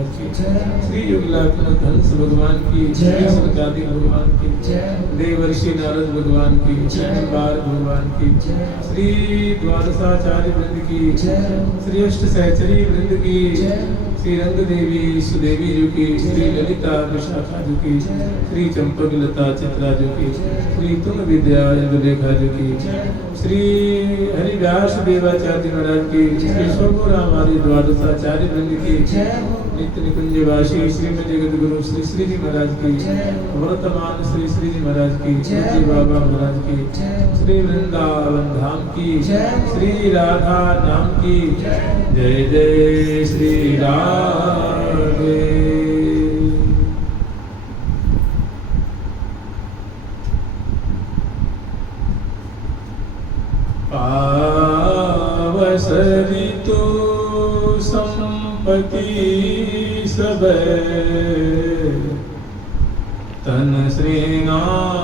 महाराज की, श्री युगलात्मक हंस भगवान की, श्री सनकादिक भगवान की, देवर्षि नारद भगवान की, बार भगवान की, श्री द्वादशाचार्य वृंद की, श्री अष्ट सहचरी वृंद की, श्री रंग देवी सुदेवी जी की, श्री ललिता विशाखा जी की, श्री चंपक लता चित्रा जी की, श्री तुंग विद्या इंदुलेखा जी की, श्री हरिव्यास देवाचार्य महाराज की, श्री शोभराम आदि द्वादशाचार्य वृंद की, नित्य निकुंजवासी श्रीमद जगत गुरु श्री श्री जी महाराज की, वर्तमान श्री श्री जी महाराज की, श्री बाबा महाराज की, श्री वृंदावन धाम की, श्री राधा नाम की, जय जय श्री राधे। पावसरि तो संपत्ति सब तन श्रृंगार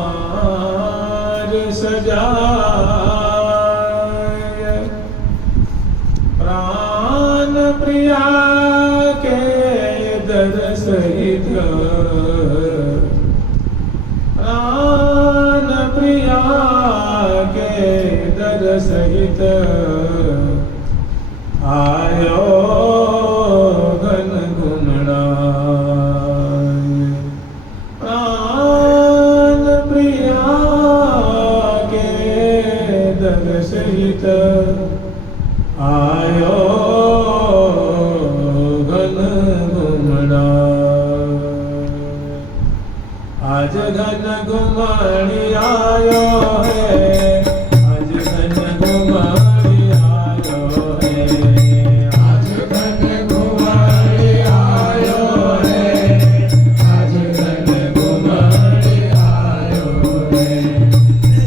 सजाय, प्राण प्रिया के दर सहित, प्राण प्रिया के दर सहित, आयो घन घुमड़ाय, प्राण प्रिया के दर सहित, आयो घन घुमड़ाय। आज घन घुमड़ी आयो है, आज घन घुमड़ी आयो है, आज घन घुमड़ी आयो है, आज घन घुमड़ी आयो है।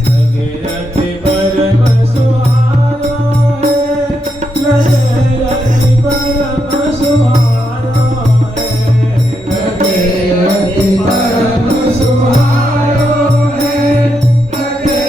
लगे अति परम सुहारो है, लगे अति परम सुहारो है, लगे अति परम सुहारो है, लगे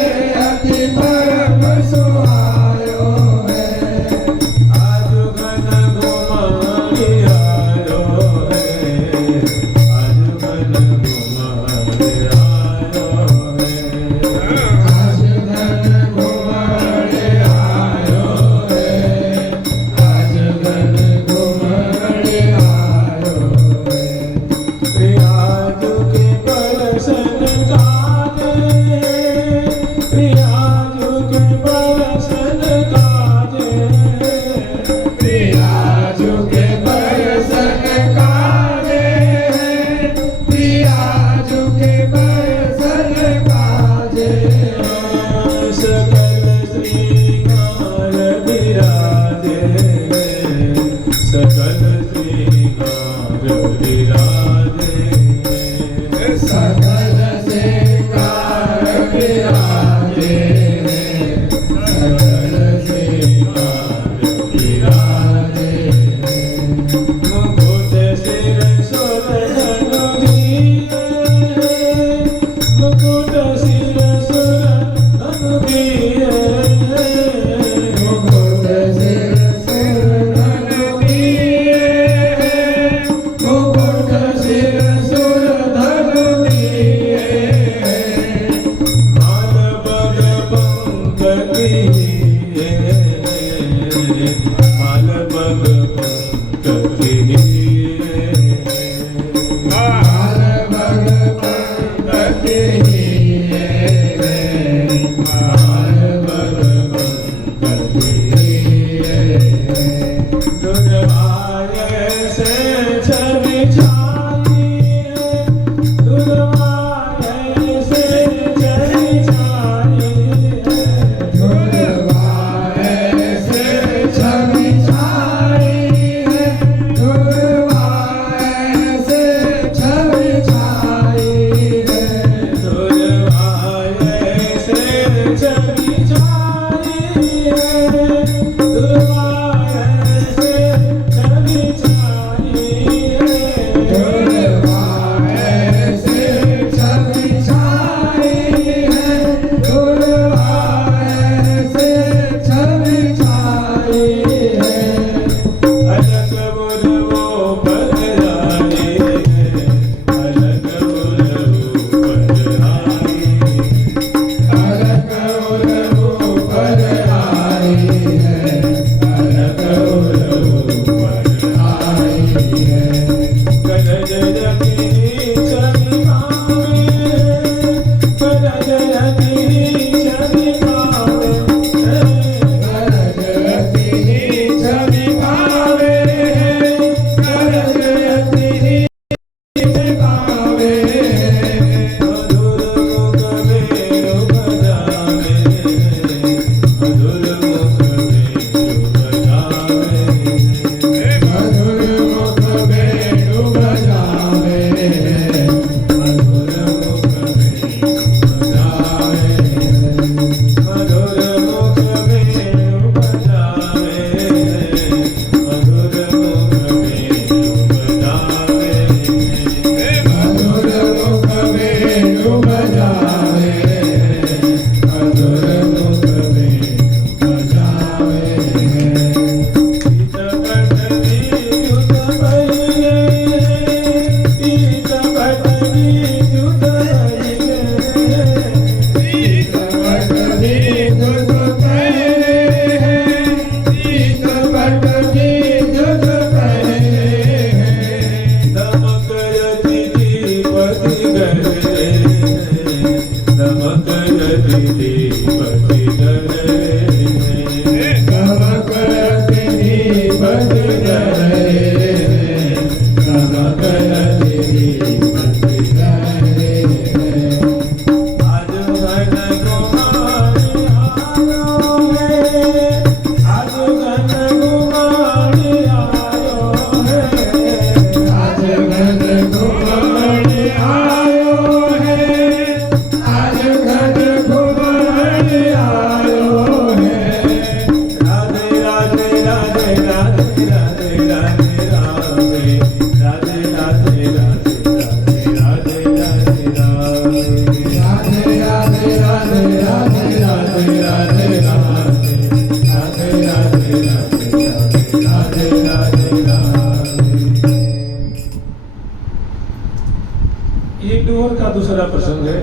ये डोर का दूसरा प्रसंग है।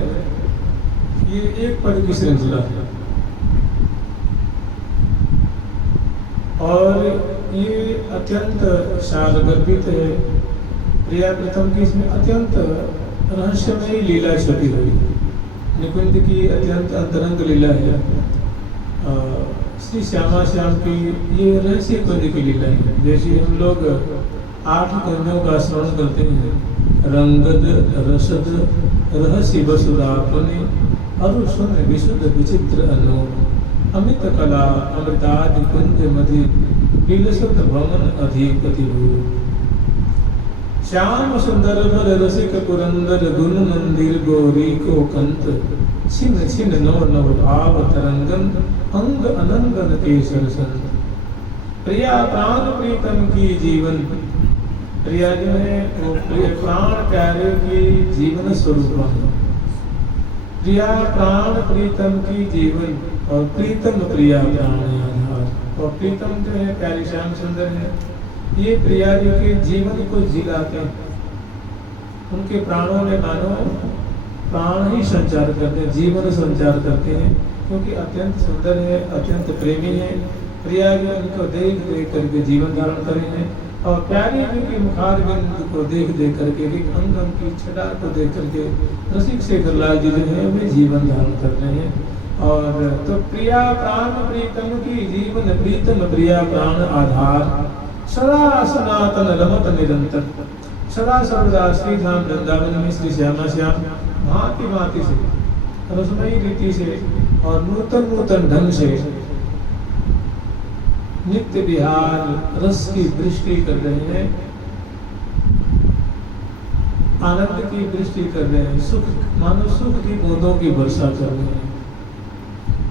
ये एक पद की श्रृंखला है और ये अत्यंत सारगर्भित है। प्रिया प्रथम की इसमें अत्यंत रहस्यमयी लीला छपी हुई, निकुंज की अत्यंत अंतरंग लीला है। श्री श्यामा श्याम की ये रहस्य कुंज की लीला है। जैसे हम लोग 8 कुंजों का स्मरण करते हैं, रंगद रसद रहस्य वसुधापने अरु सुन विशुद्ध विचित्र अनूप अमित कला अमृतादि कुंज मधि विलसत भवन अधिपति भूप। श्याम सुंदर वर रसिक पुरंदर गुण मंदिर गौरी को कंत छिन छिन नव नव भाव तरंगन अंग अनंगन केसर संत। प्रिया प्राण प्रीतम की जीवन, प्रिया जो है वो प्रिय प्राण प्यारे की जीवन स्वरूप है। प्रिया प्राण प्रीतम की जीवन और प्रीतम प्रिया प्राण आधार। और प्रीतम जो है प्यारी श्याम सुंदर है, ये प्रिया जी के जीवन को जिलाते हैं। उनके प्राणों में मानो प्राण ही संचार करते हैं, जीवन संचार करते हैं, क्योंकि अत्यंत सुंदर है, अत्यंत प्रेमी है। प्रिया जी उनको देख देख करके जीवन धारण करे हैं और प्यारी जी की मुखारबिंद को देख देख करके, अंग अंग की छटा को देख करके रसिक शेखर लाल जी जो है वे जीवन धारण कर रहे हैं। और तो प्रिया प्राण प्रीतम की जीवन प्रीतम प्रिया प्राण आधार सदा सनातन रमत निरंतर। सदा सर्वदा श्री धाम वृंदावन में श्री श्यामा श्याम भांति भांति से रसमयी रीति से और नूतन नूतन ढंग से नित्य विहार रस की दृष्टि कर रहे हैं, आनंद की दृष्टि कर रहे हैं, सुख मानो सुख की बूंदों की वर्षा कर रहे हैं।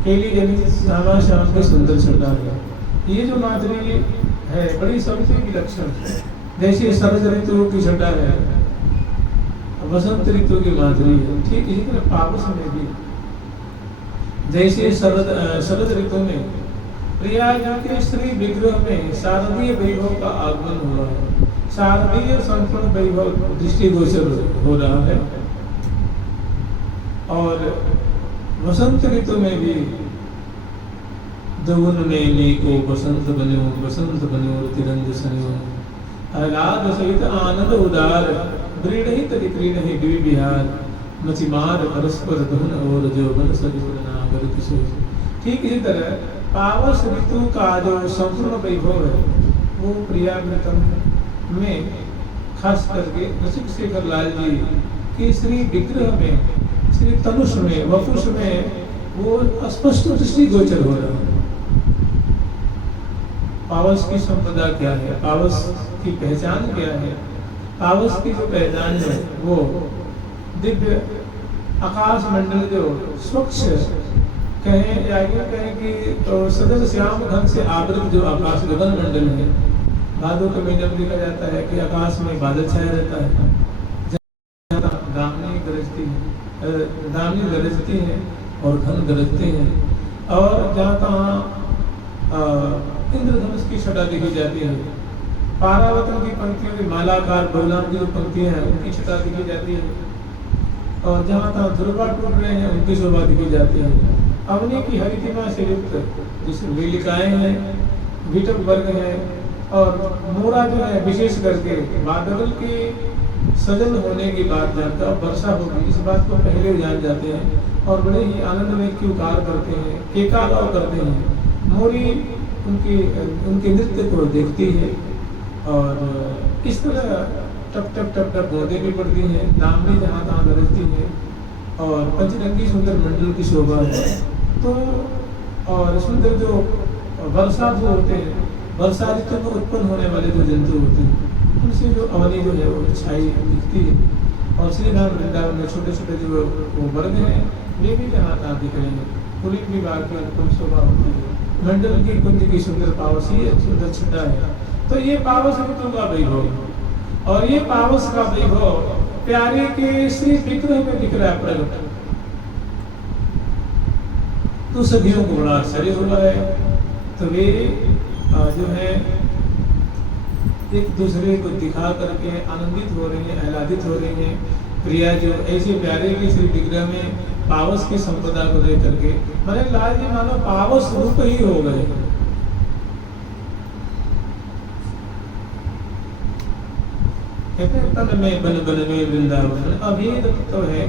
केली जनित श्यामा श्याम के सुंदर छटा है। ये जो माधुरी है बड़ी सौंदर्य की लक्षण है। जैसे शरद ऋतु की छटा है, वसंत ऋतु की माधुरी है, ठीक इसी तरह पावस में भी जैसे शरद ऋतु में प्रिया जी के श्री विग्रह में शारदीय वैभव का आगमन हो रहा है, शारदीय संपूर्ण वैभव दृष्टिगोचर हो रहा है। और वसंत ऋतु में भी दौन ने को बसंत बनो बसंत बनो तिरंग सनो आह्लाद सहित आनंद उदार दृढ़ क्रीडहि दिव्य विहार मचिमार परस्पर धुन और जो बन सजोर नागर किशोर। ठीक इसी तरह पावस ऋतु का जो संपूर्ण वैभव है वो प्रिया वृतम में खास करके रसिक शेखर लाल जी के श्री विग्रह में, श्री तनुष में, वपुष में वो स्पष्ट दृष्टि गोचर हो रहा है। पावस की संपदा क्या है, पावस की पहचान क्या है? पावस की जो पहचान है वो दिव्य आकाश मंडल जो स्वच्छ कहें या यूँ कहें कि तो सजल श्याम घन से आवृत जो आकाश गगन मंडल है। भादों के महीने में लिखा जाता है कि आकाश में बादल छाया रहता है, दामिनी गरजती है और घन गरजते हैं, और जहाँ तहाँ इंद्रधनुष की छटा देखी जाती है। पारावतन की पंक्तियों की मालाकार बलराम की जो पंक्तियां हैं उनकी छटा देखी जाती है, और जहाँ तहाँ ध्रुवा टूट रहे हैं उनकी शोभा देखी जाती है। अवनी की हरितिमा से युक्त जिसमें वेलिकाएं हैं, विटक वर्ग हैं, और मोरा जो है विशेष करके बादल के सजल होने की बात जानता है, वर्षा होगी इस बात को पहले जान जाते हैं और बड़े ही आनंद में क्यूकार करते हैं, केकालाव करते हैं। मोरी उनके नृत्य को देखती है और इस तरह टप टप टप टप बूंदें भी पड़ती हैं, दामनी जहाँ तहाँ गरजती है और पंचरंगी सुंदर मंडल की शोभा है। तो और सुंदर जो वर्षा जो होते हैं, वर्षा ऋतु में उत्पन्न होने वाले जो जंतु होते हैं उनसे जो अवनी जो है वो छाई दिखती है। और श्री राम वृंदावन में छोटे छोटे जो वो वर्ग हैं वे भी जहाँ तहाँ दिख रहे हैं। पुलिस विभाग की अनुपम शोभा होती है, मंडल की कुंज की सुंदर पावस, ये सुंदर छटा है। तो ये पावस ऋतु का वैभव, और ये पावस का वैभव प्यारे के श्री विग्रह में दिख रहा है प्रगट। तो सखियों को बड़ा आश्चर्य हो रहा है। तो वे जो है एक दूसरे को दिखा करके आनंदित हो रही हैं, आह्लादित हो रही हैं प्रिया जो ऐसे प्यारे की श्री विग्रह में पावस की संपदा को दे करके मैंने लाल जी मानो पावस रूप ही हो गए। कहते हैं तन में बन बन में वृंदावन अभेद तो है,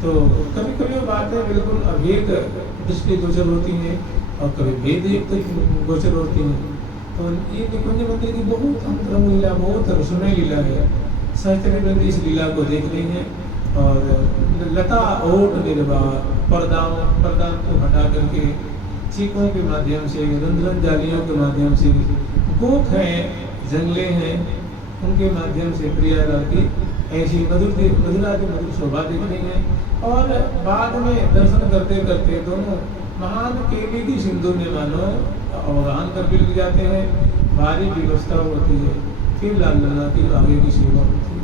तो कभी कभी बातें बिल्कुल अभेद दृष्टि गोचर होती हैं और कभी भेद युक्त गोचर होती हैं। तो ये निकुंज मंदिर की बहुत अंतरंग लीला, बहुत रसमय लीला है। सहस्त्र वृंद इस लीला को देख रही हैं और लता ओट निर्वाह पर्दान को हटा करके चीखों के माध्यम से, रंध्रन जालियों के माध्यम से, गोख हैं, जंगले हैं, उनके माध्यम से प्रियालाल की ऐसी मधुराति मधुर शोभा दिख रही है। और बाद में दर्शन करते करते दोनों महान केली की सिंधु में मानो अवगान करके लग जाते हैं। भारी व्यवस्था होती है, फिर लाल लला की आगे की सेवा होती है।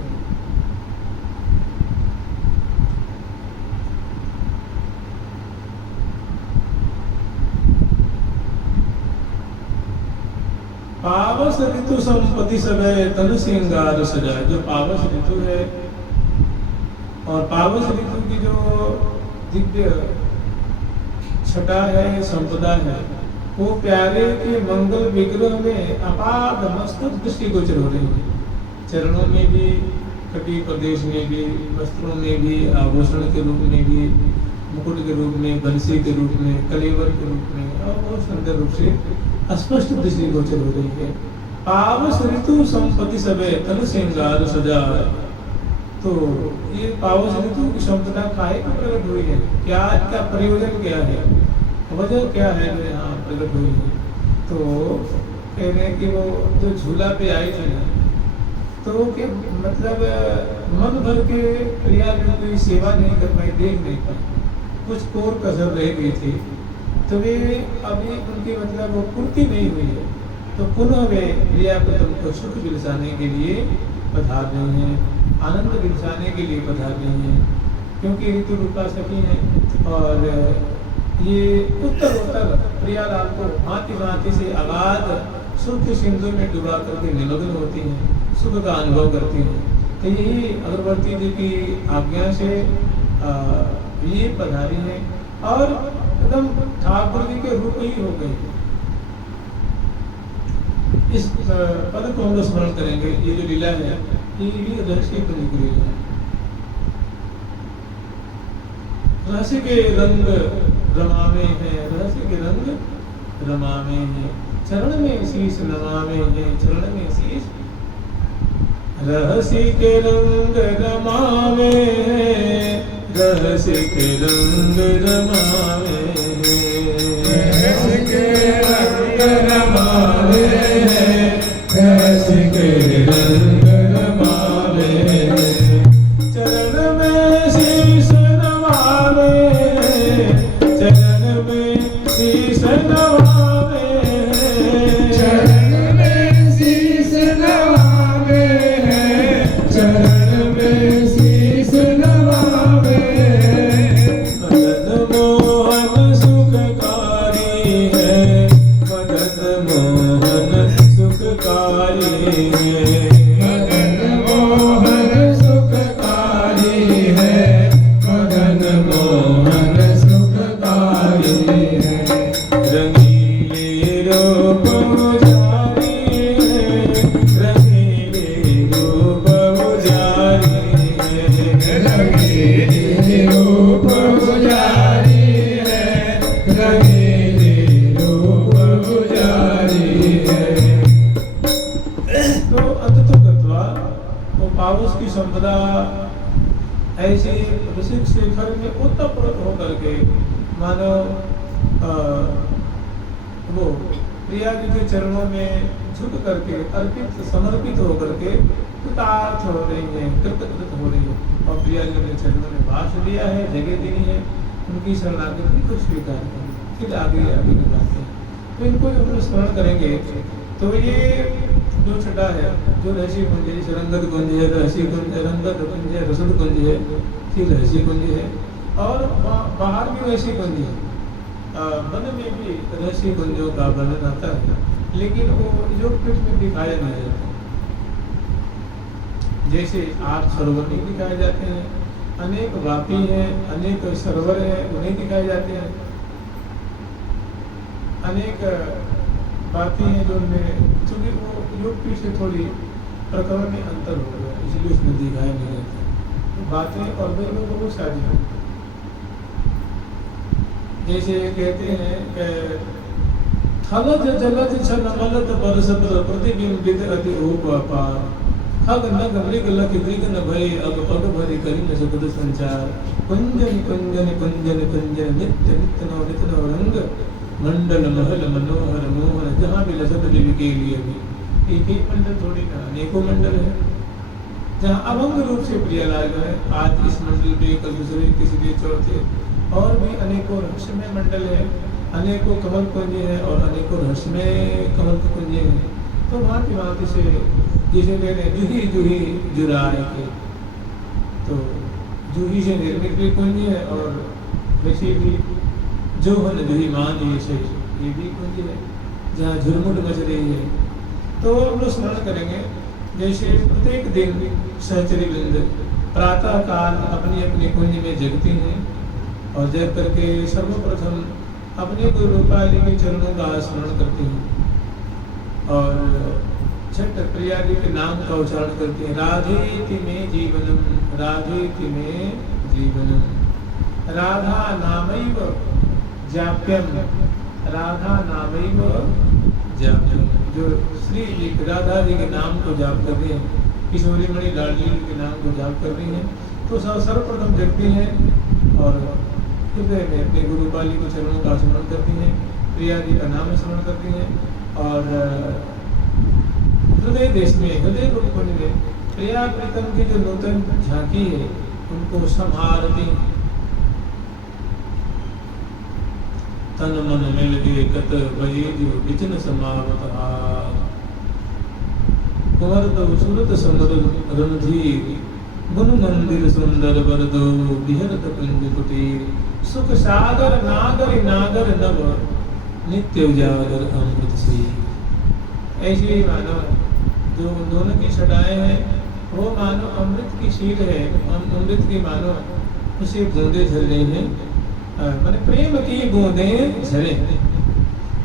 पावस ऋतु संपत्ति समय तन श्रृंगार सजाए। जो पावस ऋतु है और पावस ऋतु की जो दिव्य छटा है, संपदा है, वो प्यारे के मंगल विग्रह में अपार मस्तक दृष्टि गोचर हो रही है। चरणों में भी, कटी प्रदेश में भी, वस्त्रों में भी, आभूषण के रूप में भी, मुकुट के रूप में, बंसी के रूप में, कलेवर के रूप में, और बहुत सुंदर रूप से स्पष्ट दृष्टि गोचर हो रही है। पावस ऋतु संपत्ति सबे तन श्रृंगार सजाए। तो ये पावस ऋतु की संपदा काहे को प्रकट हुई है, क्या इसका प्रयोजन क्या है, वजह क्या है जो यहाँ प्रकट हुई है। तो कह रहे हैं कि वो जो झूला पे आई थी ना, तो के मतलब मन भर के प्रिया में कोई सेवा नहीं कर पाई, देख नहीं पाई, कुछ कोर कसर रह गई थी। तो वे अभी उनकी मतलब वो पूर्ति नहीं हुई है, तो पुनः वे प्रिया को तुमको सुख बिलसाने के लिए पधार रही हैं, आनंद बिलसाने के लिए पधार रही हैं, क्योंकि ऋतु रूपा सखी हैं। और ये उत्तर उत्तर प्रियालाल को भांति भांति से अगाध सुख सिंधु में डुबा करके निमग्न होती हैं, सुख का अनुभव करती हैं। तो यही अगरवर्ती जी की आज्ञा से ये पधारी है और एकदम ठाकुर जी के रूप ही हो गई। इस पद को हम लोग स्मरण करेंगे। ये जो लीला है ये भी रहस्य की लीला है। रहस्य के रंग रमावे हैं, रहस्य के रंग रमावे हैं, चरण में शीश नमावे हैं, चरण में शीश। रहस्य के रंग रमावे हैं, रहस्य के रंग रमावे हैं, रहस्य के रंग रमावे हैं, रहस्य के रंग रमावे हैं, चरण में शीश नमावे हैं, चरण में शीश नमावे हैं, चरण में शीश नमावे हैं, चरण में शीश नमावे हैं। मदन मोहन सुखकारी है, मदन मोहन सुखकारी है, मदन मोहन सुखकारी है, मदन मोहन सुखकारी है। रंगीले रूप उजारी है, रंगीले रूप उजारी है, रंगीले रूप उजारी है, रंगीले रूप उजारी है। तो अंततः गत्वा वो पावस की संपदा ऐसे ऋषिक शेखर में उत्तप्रोत होकर के मानो वो प्रिया जी के चरणों में झुक करके अर्पित समर्पित होकर के कृतार्थ हो रही है, कृतकृत हो रही है। और प्रिया जी ने चरणों में वास दिया है, जगह दी है, उनकी शरणागति को स्वीकार करें। फिर आगे आगे की बात है। तो इनको जब हम स्मरण करेंगे तो ये जो छटा है, जो रहस्य कुंज है, जैसे रंगत कुंज है, रहस्य कुंज, रंगत कुंज है, रसद कुंज है, फिर रहस्य कुंज है, और बाहर भी रहस्य कुंज है। वन में भी रहस्य कुंजों का वर्णन आता है, लेकिन वो योग पीठ में दिखाया नहीं जाता। जैसे 8 सरोवर नहीं दिखाए जाते हैं, अनेक वापी हैं, अनेक सरोवर हैं, उन्हें दिखाए जाते हैं, अनेक बातें हैं जो उनमें, चूँकि वो युक्ति से थोड़ी प्रकरण में अंतर हो गया, इसलिए उसमें दिखाए नहीं रहते, तो बातें और वेदों को बहुत सारी हैं। जैसे कहते हैं थलज जलज छल मलत बरसत प्रतिबिंबित अति रूप अपार, खग नग मृग लख मृग न भय अब पग भरि करि न सकद संचार, कुंजन कुंजन कुंजन कुंजन नित्य नित्य नव नित्य नव रंग, मंडल महल मनोहर मोहन जहाँ भी लसत लिपि के लिए भी एक एक मंडल थोड़ी ना, अनेकों मंडल है जहाँ अभंग रूप से प्रिय लाग है। आज इस मंडल पे, कल दूसरे, किसी लिए चौथे, और भी अनेकों रहस्यमय मंडल है, अनेकों कमल कुंज है और अनेकों रहस्यमय कमल कुंज है। तो भांति भांति से जिसे कहते हैं जूही जूही जुराए के, तो जूही से निर्मित भी कुंज है और वैसे भी जोहन जूही मान ये भी कुंज है जहाँ झुरमुट मच रही है। तो हम लोग स्मरण करेंगे जैसे प्रत्येक दिन सहचरी वृंद प्रातः काल अपनी अपनी कुंज में जगती हैं और जग करके सर्वप्रथम अपने गुरु रूपाली के चरणों का स्मरण करती हैं और छठ प्रिया जी के नाम का उच्चारण करती हैं। राधेति में जीवनम, राधेति में जीवनम, राधा नामैव जाप्यम, राधा नामैव जाप्यम। जो श्री जी राधा जी के नाम को जाप कर रही हैं, किशोरी मणि लाडली जी के नाम को जाप कर रही हैं, तो सर्वप्रथम जगती हैं और हृदय में अपने गुरुपाली को चरणों का स्मरण करती हैं, प्रिया जी का नाम स्मरण करती हैं और हृदय देश में, हृदय रूप कुंज में प्रिया प्रीतम की जो नूतन झांकी है उनको संहारती हैं। तन मन मिल के कत भये जो विचन समावत हार, कुंवर दो सुरत समर रणधीर, गुण मंदिर सुंदर बर दो बिहरत कुंज कुटीर, सुख सागर नागर नागर नव, नित्य उजागर अमृत सी। ऐसी ही मानो जो दोनों की छटाएं हैं वो मानो अमृत की शील है, अमृत की मानो उसे बूंदे झल रही हैं, माने प्रेम की बूंदें झरे।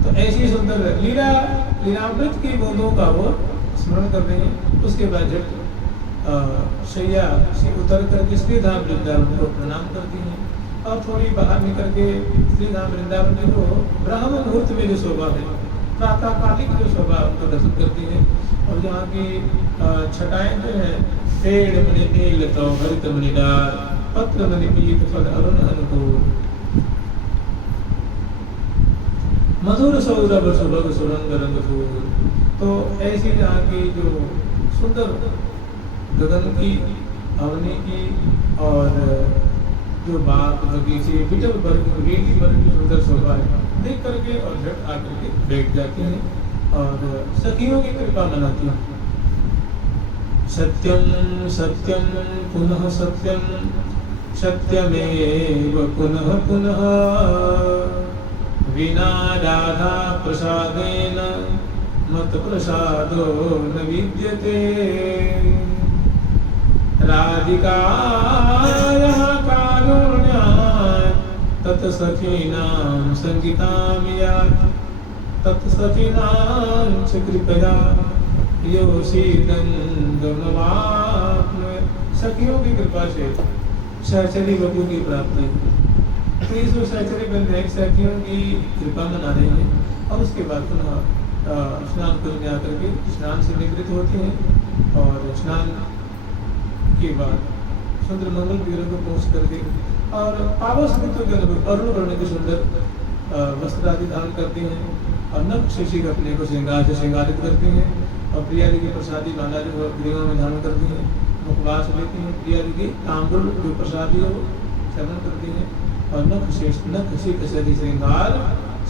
तो ऐसी सुंदर लीलामृत की बूंदों का वो स्मरण कर रहे हैं। उसके बाद जब शैया से उतर करके श्री धाम वृंदावन को प्रणाम करती हैं और थोड़ी बाहर निकल के श्री धाम वृंदावन में जो ब्रह्म मुहूर्त में जो शोभा है, प्रातःकालिक जो शोभा उनको दर्शन करती है। और यहाँ की छटाएं जो है, पेड़ मणि नील तो हरित मणि डार, पत्र मणि पीत फल अरुण अनुकूल, मधुर सौरभ सुभग सुरंग रंग फूल। तो ऐसी यहाँ की जो सुंदर गगन की, अवनी की और जो बाग बगीचे विटल वर्ग वेली वर्ग की सुंदर शोभा है, देख करके और झट आकर के बैठ जाती हैं और सखियों की कृपा मनाती हैं। सत्यम सत्यम पुनः सत्यम, सत्यमेव पुनः पुनः, विना राधा प्रसादेन मत प्रसादो न विद्यते, राधिकायाः कारुण्यात् तत्सखीनां संगीतां यात्, तत्सखीनां च कृपया योषिदन्दमवाप्नुयात्। सखियों की कृपा से सहचरी वधु की प्राप्ति। तो इस सहचरी बंधे सखियों की कृपा मना रहे हैं और उसके बाद पुनः स्नान करने आकर के स्नान से निवृत्त होती हैं और स्नान के बाद सुंदर मंगल तीरों को पहुँच करके और पावस ऋतु के अनुरूप अरुण वर्ण के सुंदर वस्त्र आदि धारण करती हैं और नख शिशिर अपने को श्रृंगार से श्रृंगारित करती हैं और प्रिया जी की प्रसादी माला जो गृहों में धारण करती हैं, मुखवास लेती हैं, प्रिया जी की तांबुल जो प्रसादी हो सेवन करती हैं और नख शिख श्रृंगार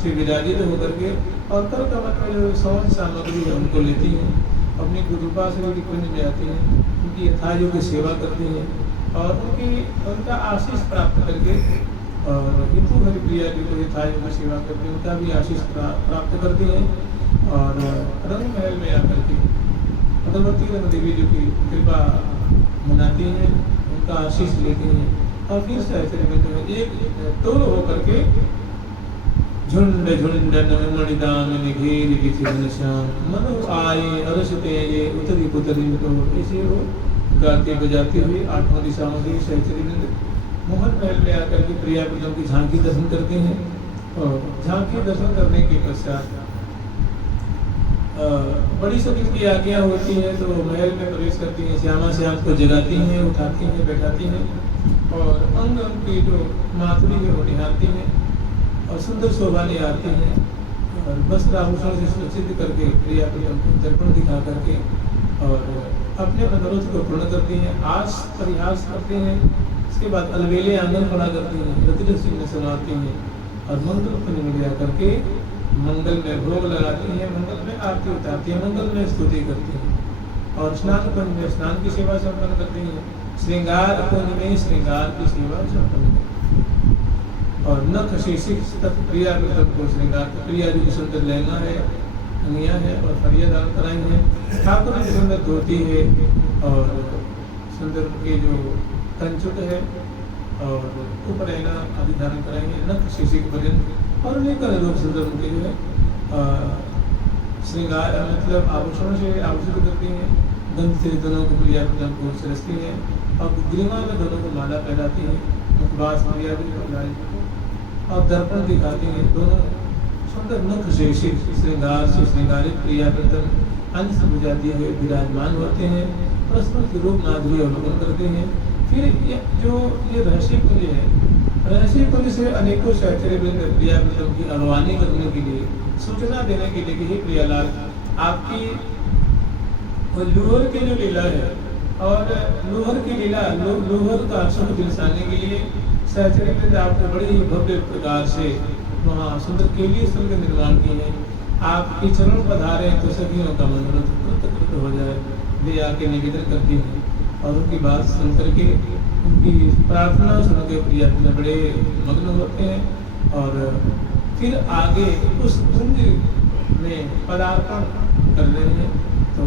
से विराजित होकर के और कर कमल में जो सौंध सामग्री है उनको लेती हैं, अपनी गुरुपा से उनकी कुंज में आती हैं, उनकी यथायोग की सेवा करती हैं और उनका आशीष प्राप्त करके और हितु हरि प्रिया जी को यथायोग की सेवा करके उनका भी आशीष प्राप्त करती हैं और रंग महल में आकर के भगवती रंग देवी जी की कृपा मनाती हैं, उनका आशीष लेती हैं और फिर सहचर्य बिंदु में एक टोल होकर के झुंड झुंड नमणिदान घेर विचिन्न श्याम मनो आए अरसते ये उतरी पुतरी तो ऐसे वो गाते बजाते हुए आठों दिशाओं से सहचर्य बिंदु मोहन महल में आकर के प्रिया प्रीतम की झांकी दर्शन करते हैं और झांकी दर्शन करने के पश्चात बड़ी सती की आज्ञा होती है तो महल में प्रवेश करती हैं, श्यामा श्याम को जगाती हैं, उठाती हैं, बैठाती हैं और अंग अंग की जो माधुरी है वो निहारती हैं और सुंदर शोभा निहारती हैं और वस्त्र आभूषण से सुरक्षित करके प्रिया प्रियम को दर्पण दिखा करके और अपने मनोरथ को पूर्ण करती हैं, आस परिहास करते हैं। इसके बाद अलवेले आंगन खड़ा करती हैं, रतिल सिंह समाती हैं और मंगल कुंज में जा करके मंगल में भोग लगाती हैं, मंगल में आरती उतारती हैं, मंगल में स्तुति करती हैं और स्नान कुंज में स्नान की सेवा संपन्न करती हैं, श्रृंगार कुंज में श्रृंगार की सेवा संपन्न करती हैं और नख शेषिक तक प्रिया प्रीतम को श्रृंगार प्रिया जी की सुंदर लहंगा है, अंगिया है और फरिया दान कराई है, ठाकुर की सुंदर धोती है और सुंदर के जो कंचुक है और उपरैना आदि धारण कराई है, नख शेषिक पर्यंत और अनेक रूप सुंदर उनके जो है श्रृंगार मतलब आभूषणों से आभूषित करती हैं, गंध से दोनों को प्रिया प्रीतम को सरसती है और ग्रीवा में दोनों को माला पहनाती है, मुखवास प्रिया भी पहनाई और दर्पण दिखाती हैं, दोनों सुंदर नख शेषित श्रृंगार से श्रृंगारित प्रिया प्रीतम अंश बुझाती हुए विराजमान होते हैं, परस्पर की रूप माधुरी अवलोकन करते हैं। फिर ये रहस्य कुंज है, रहस्य कुंज से अनेकों सहचर्य वृंद प्रिया प्रीतम की अगवानी करने के लिए सूचना देने के लिए कि हे प्रियालाल आपकी लोहर की जो लीला है और लोहर की लीला लोहर का सुख दिलसाने के लिए सहचर्य वृंद आपको बड़े ही भव्य प्रकार से वहाँ सुंदर केली स्थल के निर्माण किए हैं, आपके चरण पधारे तो सखियों का मनोरथ कृत हो जाए वे आके निवेदन करती हैं और उनकी बात सुन करके उनकी प्रार्थना सुन के प्रिया बड़े मग्न होते हैं और फिर आगे उस कुंज में पदार्पण कर रहे हैं। तो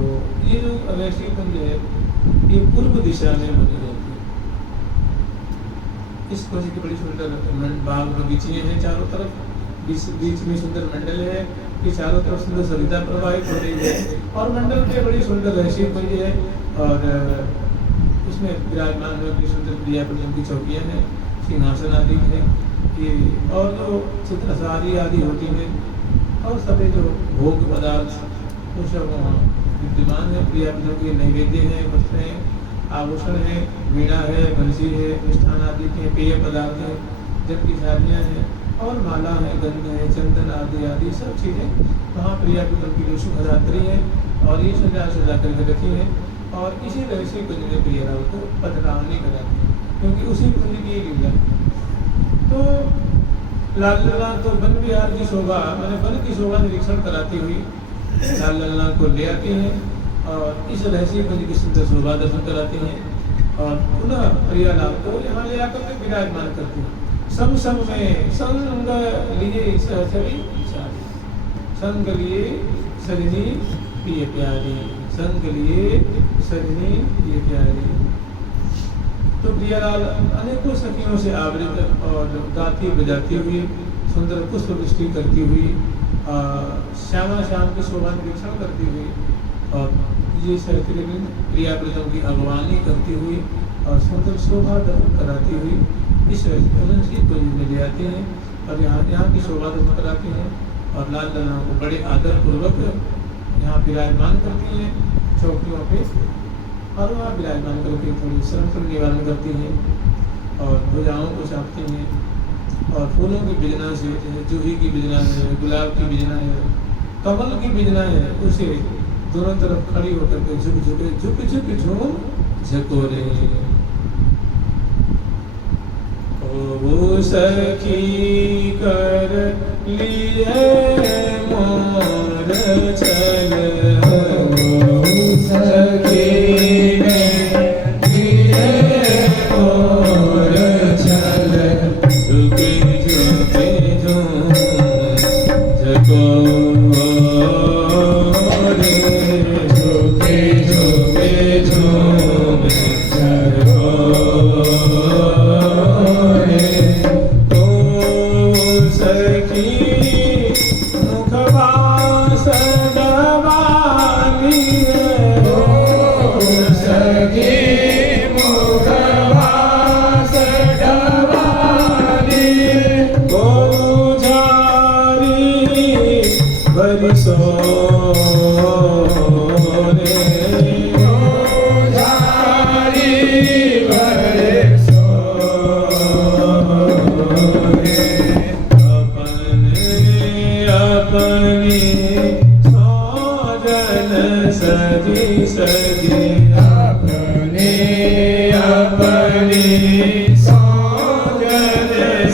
ये जो अवैसी कुंज है ये पूर्व दिशा में बनी रहती है। इस कुंज की बड़ी सुंदर बाग बगीचे हैं चारों तरफ, बीच में सुंदर मंडल है कि चारों तरफ सुंदर सरिता प्रवाहित हो रही है और मंडल पे बड़ी सुंदर रहस्य कुंज है और उसमें विराजमान बड़ी सुंदर प्रिया प्रीतम की चौकियाँ हैं, सिंहासन आदि है ये और जो चित्रसारी आदि होती हैं और सभी जो भोग पदार्थ वो सब वहाँ विद्यमान है। प्रिया प्रीतम के नैवेद्य हैं, वस्त्र हैं, आभूषण है, वीणा है, बंसी है, मिष्ठान आदि के पेय पदार्थ हैं, जब की झाड़ियाँ हैं और माला है, गंध है, चंदन आदि आदि सब चीज़ें वहाँ प्रिया प्रीतम की जो शुभरात्रि है और ये सजा करके रखी है और इसी तरह से कुंज में प्रियलाल को पधरावनी कराती है क्योंकि उसी कुंज की ये लीला। तो लाल लल्ला तो वन विहार की शोभा मैंने वन की शोभा निरीक्षण कराती हुई लाल लल्ला को ले आती हैं और इस रहस्य कुंज की सुंदर शोभा दर्शन कराती हैं और पुनः प्रियलाल को यहाँ ले आकर के विराजमान करती हैं। संग संग में संग लिए संग लिए सजनी प्रिय प्यारी, संग लिए सजनी प्रिय प्यारी। तो प्रियालाल अनेकों सखियों से आवृत और गाती बजाती हुई सुंदर पुष्प वृष्टि करती हुई श्यामा श्याम की शोभा निरीक्षण करती हुई और ये सहचर्य प्रिया प्रीतम की अगवानी करती हुई और सुंदर शोभा दर्शन कराती हुई इस कुंज में ले आती हैं और यहाँ की शोभा दर्शन कराती हैं और लाल लल्ला को बड़े आदर पूर्वक यहाँ विराजमान करती हैं चौकियों पे और वहाँ विराजमान करके थोड़ी श्रम निवारण करती हैं और भुजाओं को चापती हैं और फूलों की बिजना से जैसे जूही की बिजना है, गुलाब की बिजना है, कमल की बिजना है, उसे दोनों तरफ खड़ी होकर के झुक झूम झकोरे। वो सखी कर लिए मोर चल सखी झुके झुके झूम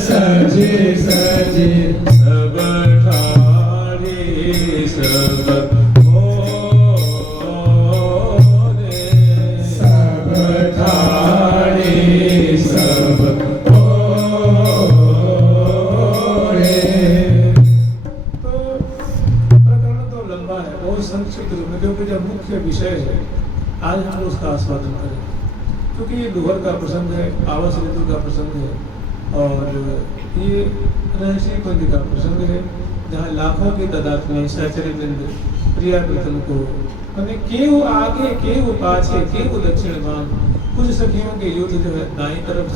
सजे सजे सब ठाणे सब ओरे सब ठाणे सब ओरे। तो प्रकरण तो लंबा है, बहुत संक्षिप्त रूप में, क्योंकि जो मुख्य विषय है आज हम उसका आस्वादन करें, क्योंकि ये दोहर का प्रसंग है, आवास ऋतु का प्रसंग है और ये रहस्य कुंज का प्रसंग है, जहाँ लाखों की तादाद में सहचर्यवृंद प्रिया प्रीतम को मैंने केहू आगे केहू पाछे केहू दक्षिण भाग, कुछ सखियों के युद्ध जो है दाईं तरफ,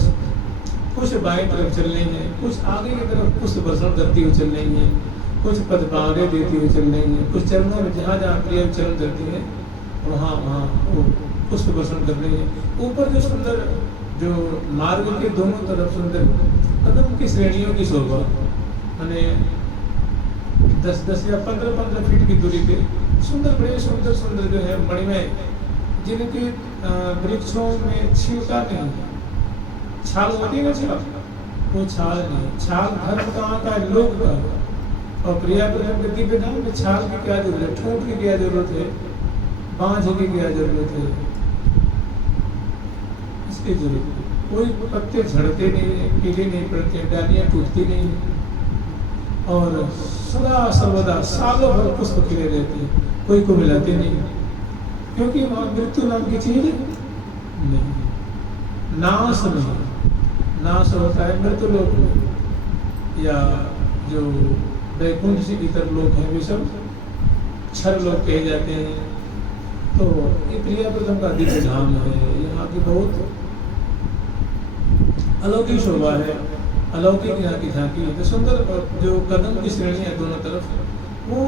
कुछ बाएं तरफ चल रही हैं, कुछ आगे की तरफ पुष्प वर्षण करती हुई चल रही हैं, कुछ पदपावरे देती हुई चल रही हैं, कुछ चरणों में जहाँ जहाँ प्रिय चरण करती हैं वहाँ वहाँ वो पुष्प वर्षण कर रही है। ऊपर जो सुंदर जो मार्ग के दोनों तरफ सुंदर कदम की श्रेणियों की शोभा, मैंने 10-10 या 15-15 फीट की दूरी पे सुंदर बड़े सुंदर सुंदर जो है मणिमय, जिनके वृक्षों में छिलका नहीं है, छाल होती है ना, छाल, वो छाल नहीं, छाल धर्म कहाँ का है, लोक का। और प्रिया प्रेम के दिव्य धाम में छाल की क्या जरूरत है, ठूंठ की क्या जरूरत है, बांझ की क्या जरूरत है, इसकी जरूरत है। कोई पत्ते झड़ते नहीं है, पीले नहीं पड़ते, डालियां टूटती नहीं है और सदा सर्वदा सालों भर पुष्प खिले रहते हैं, कोई को मिलाते नहीं, क्योंकि वहाँ मृत्यु नाम की चीज नहीं, नाश नहीं, नाश होता है मृत्यु लोक में या जो वैकुंठ से इतर लोग हैं वे सब क्षर लोग कहे जाते हैं। तो ये प्रिया प्रथम का दिव्य धाम है, यहाँ की बहुत अलौकिक शोभा है, अलौकिक यहाँ की झांकी है। तो सुंदर जो कदम की श्रेणी है दोनों तरफ, वो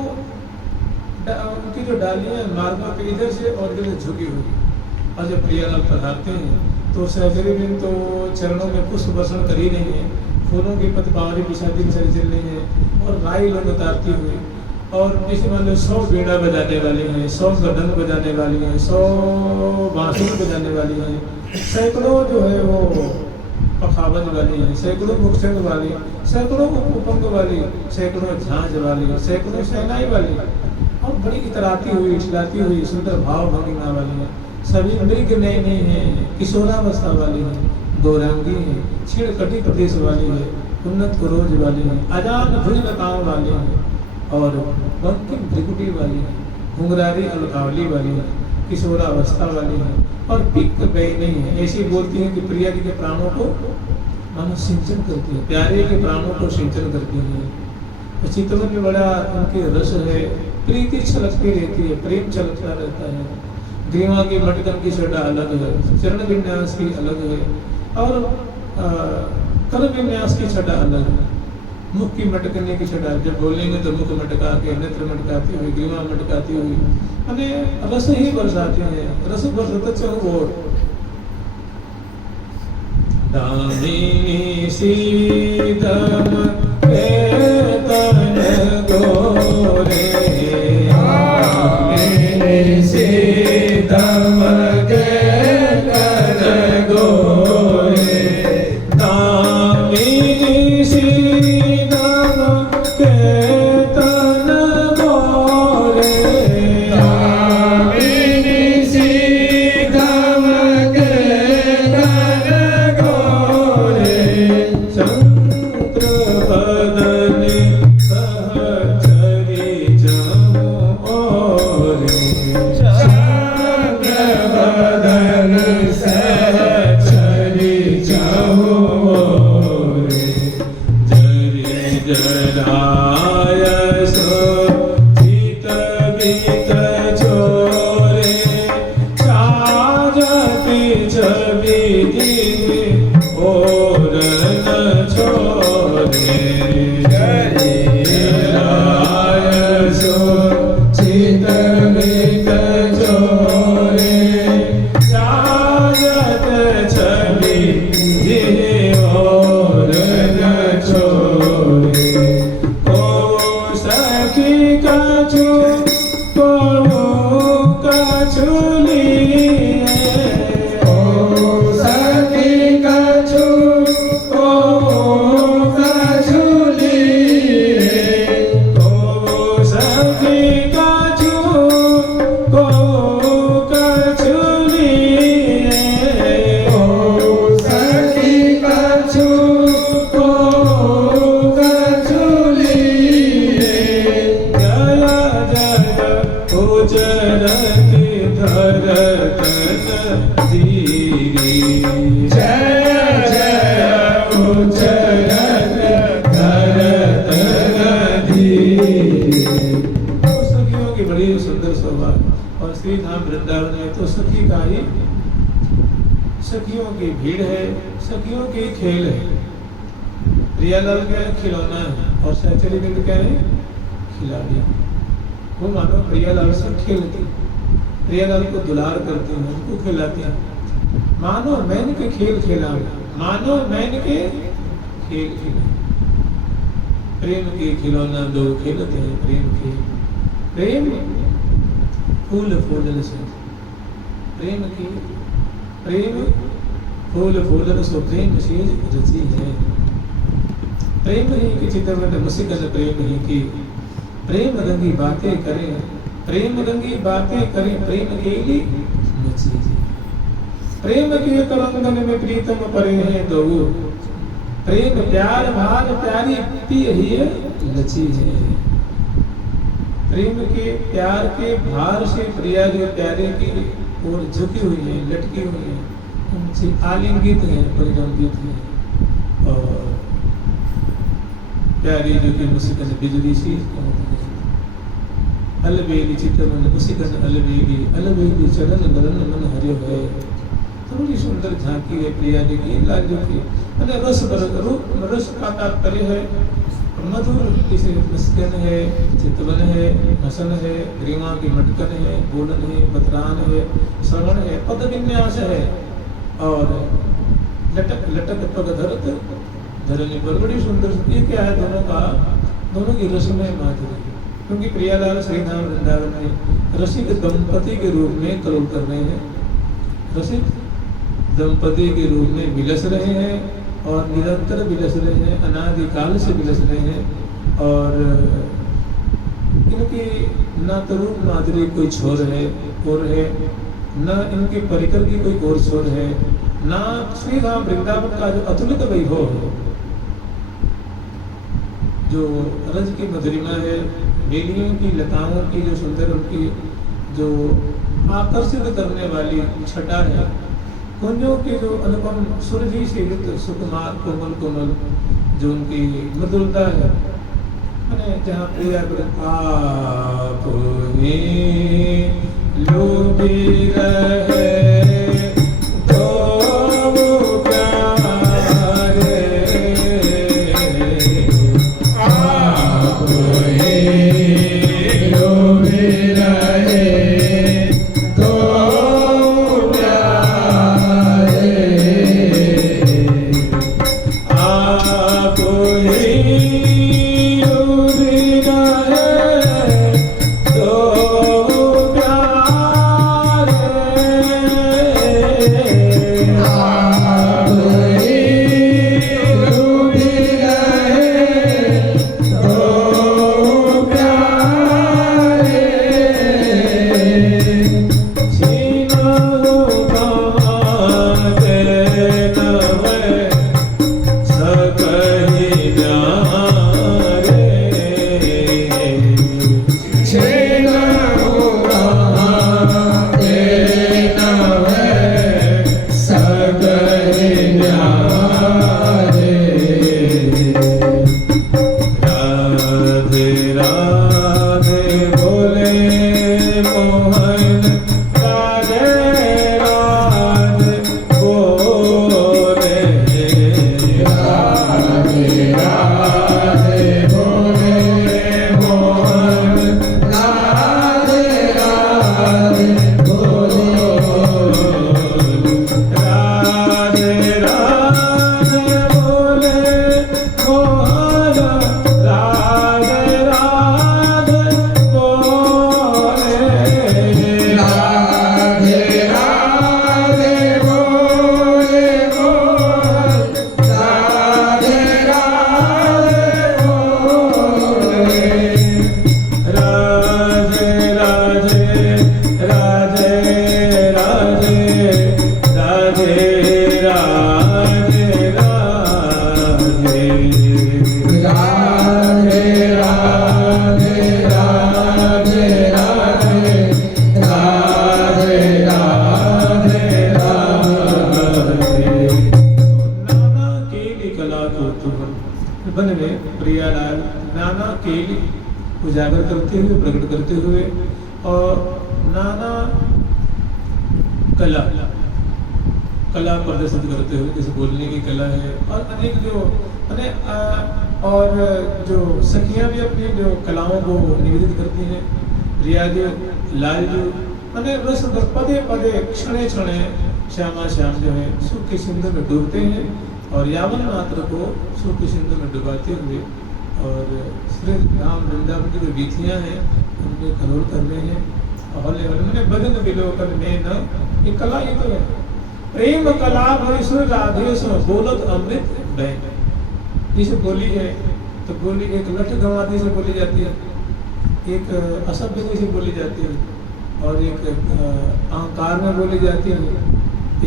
उनकी जो डालियाँ मार्गों के इधर से और इधर से झुकी हुई, और जब प्रियालाल पधारते हैं तो सहचर्यवृंद तो चरणों में पुष्प वर्षण कर ही रही है, फूलों की पतवारी बिछाती बिछाती चल रही है और राई लोग उतारती हुई, और जैसे मान लो 100 बीड़ा बजाने वाली हैं, 100 मृदंग बजाने वाली हैं, 100 बांसुरी बजाने वाली हैं, सैकड़ों जो है वो पखावज वाली हैं, सैकड़ों मुक्तंग वाली, सैकड़ों उपंग वाली, सैकड़ों झांझ वाली, सैकड़ों शहनाई वाली, और बड़ी इतराती हुई इछलाती हुई सुंदर भाव भंगिमा वाली हैं। सभी मृग नई नई हैं, किशोरावस्था वाली हैं, गौरांगी हैं, क्षीण कटी प्रदेश वाली है, उन्नत कुरोज वाली है, अजान भुजलताओं वाली है और बंकिम त्रिकुटी वाली है, घुंघरारी अलकावली वाली है, किशोरावस्था वाली है और पिक बई नहीं है। ऐसी बोलती है कि प्रिया के प्राणों को मानो सिंचन करती है, प्यारे के प्राणों को सिंचन करती है। चितवन में बड़ा उनके रस है, प्रीति छलकती रहती है, प्रेम छलकता रहता है। ग्रीवा की मटकन की छटा अलग है, चरण विन्यास की अलग है और कर विन्यास की छटा अलग है। मुख की मटकने की छटा, जब बोलेंगे तो मुख मटका के, नेत्र मटकाती हुई, ग्रीवा मटकाती हुई, माने रस ही बरसाते हैं, रस बरसत चहुओर। दामिनी सीतम के तन गोरे, दामिनी सीतम के तन गोरे, दामिनी सीतम के तन गोरे, दामिनी सीतम के तन गोरे, चंद्र बदने सहचरी जमोरे, चंद्र बदन सहचरी जमोरे, जरि जराय सो चित बीत छोरे, छाजति छवि दिने और न छोरे, जरि जराय सो चित बीत छोरे, छाजत छवि दिने और न छोरे। को सखी कछु को कछु लिए, ओ सखी कछु चरत धरत गधी। सखियों की बड़ी सुंदर शोभा। और श्री धाम वृंदावन में तो सखी का ही, सखियों की भीड़ है, सखियों के खेल है। प्रियालाल क्या है? खिलौना है। और सहचरी बिंद क्या है? खिलाड़ी। वो मानो प्रियालाल से खेलती, प्रियालाल को दुलार करते हैं, उनको खिलाते हैं। मानो मैन के खेल खेला, मानो मैन के खेल खेला। प्रेम के खिलौना दो खेलते हैं, प्रेम के, प्रेम फूल फूलन से, प्रेम की, प्रेम फूल फूलन सो प्रेम से रची है। प्रेम ही की चितवन मुसिकन प्रेम ही की, प्रेम रंगी बातें करें, प्रेम रंगी बातें करें, प्रेम केली नची जी। प्रेम के तरंगन में प्रीतम परे हैं दो, प्रेम प्यार भार प्यारी पी ही लची है। प्रेम के प्यार के भार से प्रिया जो प्यारे की ओर झुकी हुई है, लटकी हुई है, उनसे आलिंगित है, परिरंगित है। और प्यारी जो कि मुसिकन बिजली सी अलबेली चितवन मुसिकन अलबेली, अलबेली चरण नरन मन हरियो है। तो बड़ी सुंदर झांकी है प्रिया जी की, लाजो की। अरे रस रूप रस का तात्पर्य है मधुर, जैसे मुस्कन है, चितवन है, हसन है, ग्रीवा की मटकन है, बोलन है, बतरान है, श्रवण है, पद विन्यास है। और लटक लटक पग धरत धरने पर, बड़ी सुंदर। ये क्या है? दोनों का, दोनों की रसमय माधुरी। क्योंकि प्रियालाल श्री धाम वृंदावन में रसिक दंपति के रूप में करोल कर रहे हैं, रसिक दंपति के रूप में विलस रहे हैं और निरंतर विलस रहे हैं, अनादिकाल से विलस रहे हैं। और इनकी न तो रूप माधुरी कोई छोर है और है, न इनके परिकर की कोई और छोर है, न श्री धाम वृंदावन का जो अतुलित वैभव है, जो रज की मधुरिमा है, बेलियों की लताओं की जो सुंदर, उनकी जो आकर्षित करने वाली छटा है, कुंजों के जो अनुपम सुरभि से युक्त सुकुमार कोमल कोमल जो उनकी मधुरता है, मैंने जहाँ प्रिया आप लोभी रहे कला कौतुक। वन में प्रियालाल नाना केली उजागर करते हुए, प्रकट करते हुए और नाना कला प्रदर्शित करते हुए, जैसे बोलने की कला है और अनेक और जो सखियां भी अपनी जो कलाओं को निवेदित करती हैं। रियाजू लालजू मैंने रस पदे पदे क्षणे क्षणे श्यामा श्याम जो है सुख के सिंधु में डूबते हैं और यावन मात्र को सुख के सिंधु में डुबाते हुए और श्री राम वृंदावन की जो वीथियाँ हैं उनमें करोल कर रहे हैं। हौले हौले मैंने बदन विलोकन में न, ये कला ही तो है। प्रेम कला भरीश्वर राधेश बोलत अमृत बैन। जैसे बोली है तो बोली एक लठ गंवाती से बोली जाती है, एक असभ्य से बोली जाती है और एक अहंकार में बोली जाती है,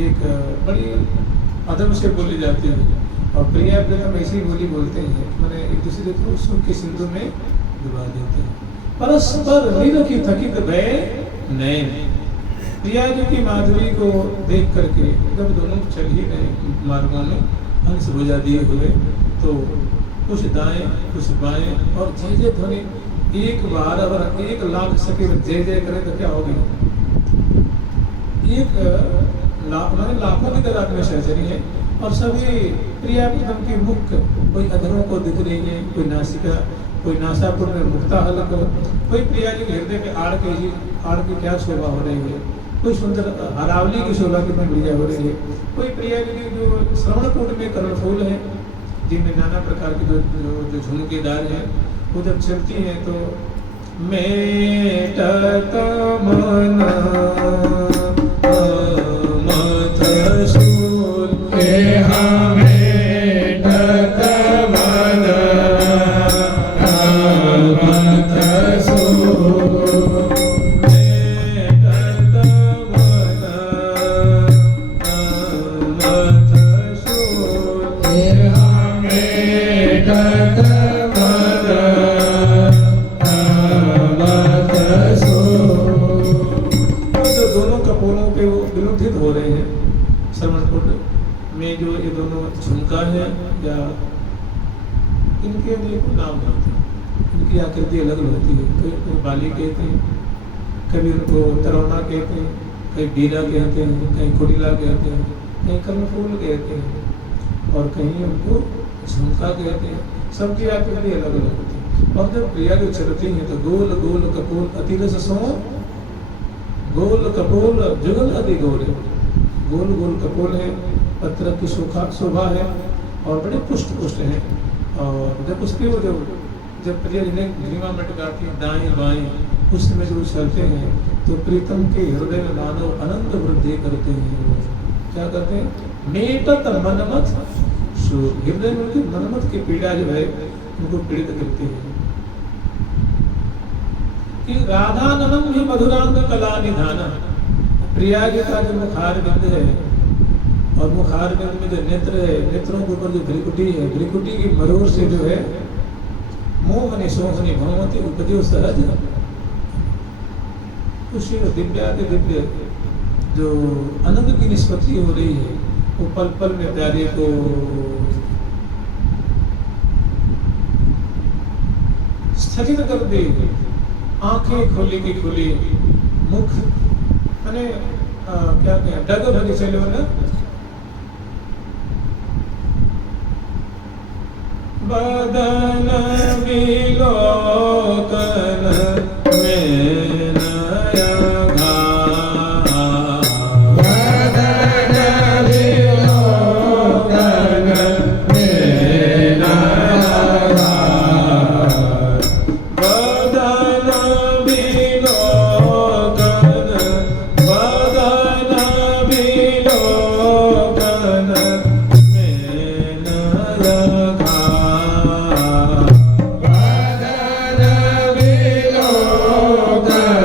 एक बड़ी अदब से बोली जाती है और प्रिया प्रियतम ऐसी बोली बोलते हैं मैंने एक दूसरे को सुख के सिंधु में डुबा देते हैं। परस्पर निरखी थकित भय नयन। प्रिया जी की माधुरी को देख करके जब दोनों चल ही रहे मार्गों में हंस भुजा दिए हुए तो कुछ दाएं कुछ बाएं और जय जय ध्वनि एक बार अगर 1 लाख सके जय जय करें तो क्या होगी? 1 लाख मैंने लाखों की तादाद में सर्जरी है और सभी प्रिया प्रीतम की मुख कोई अधरों को दिख रही है, कोई नासिका, कोई नासापुर में मुक्ता हलक, कोई प्रिया जी के हृदय में आड़ की क्या शोभा हो रही है, कोई सुंदर हरावली की शोभा कितनी बढ़िया हो रही है, कोई प्रिया जी की जो श्रवणकूट में कर्णफूल है जिनमें नाना प्रकार के जो झुमकेदार हैं वो जब चलती हैं तो मेटत मन इनकी आकृति अलग होती है। कभी उनको बाली कहते हैं, कभी उनको तरौना कहते हैं, कहीं बीला कहते हैं, कहीं कुड़ीला कहते हैं, कहीं कर्णफूल कहते हैं और कहीं उनको झुमका कहते हैं। सबकी आकृति अलग अलग होती है। और जब प्रिया जो चलती हैं तो गोल गोल कपोल अतिरस सो गोल कपोल जुगल अति गोल। गोल गोल कपोल है, पत्र की शोभा है और बड़े पुष्ट पुष्ट हैं। और जब उसके वो जब प्रिया जिन्हें ग्रीवा मटकाती दाएं बाएं उस समय जो चलते हैं तो प्रीतम के हृदय में मानव अनंत वृद्धि करते हैं। क्या करते हैं? मेटत मनमत हृदय में उनकी मनमत की पीड़ा जो है उनको पीड़ित करती है कि राधाननम ही मधुरांग कला निधाना। प्रिया जी का जो मुखार बिंद है और मुखार बिंद में जो नेत्र है, नेत्रों के ऊपर जो भ्रिकुटी है, भ्रिकुटी की मरोड़ से जो है मोहनी सोहनी भगवती उपजो सहज उसी दिव्यादि दिव्य जो आनंद की निष्पत्ति हो रही है वो पल पल में प्यारे को स्थगित कर दे। आंखें खोली की खोली, मुख मैंने क्या कहें डग भरी चले ना बदन विलोकन में नया Bye.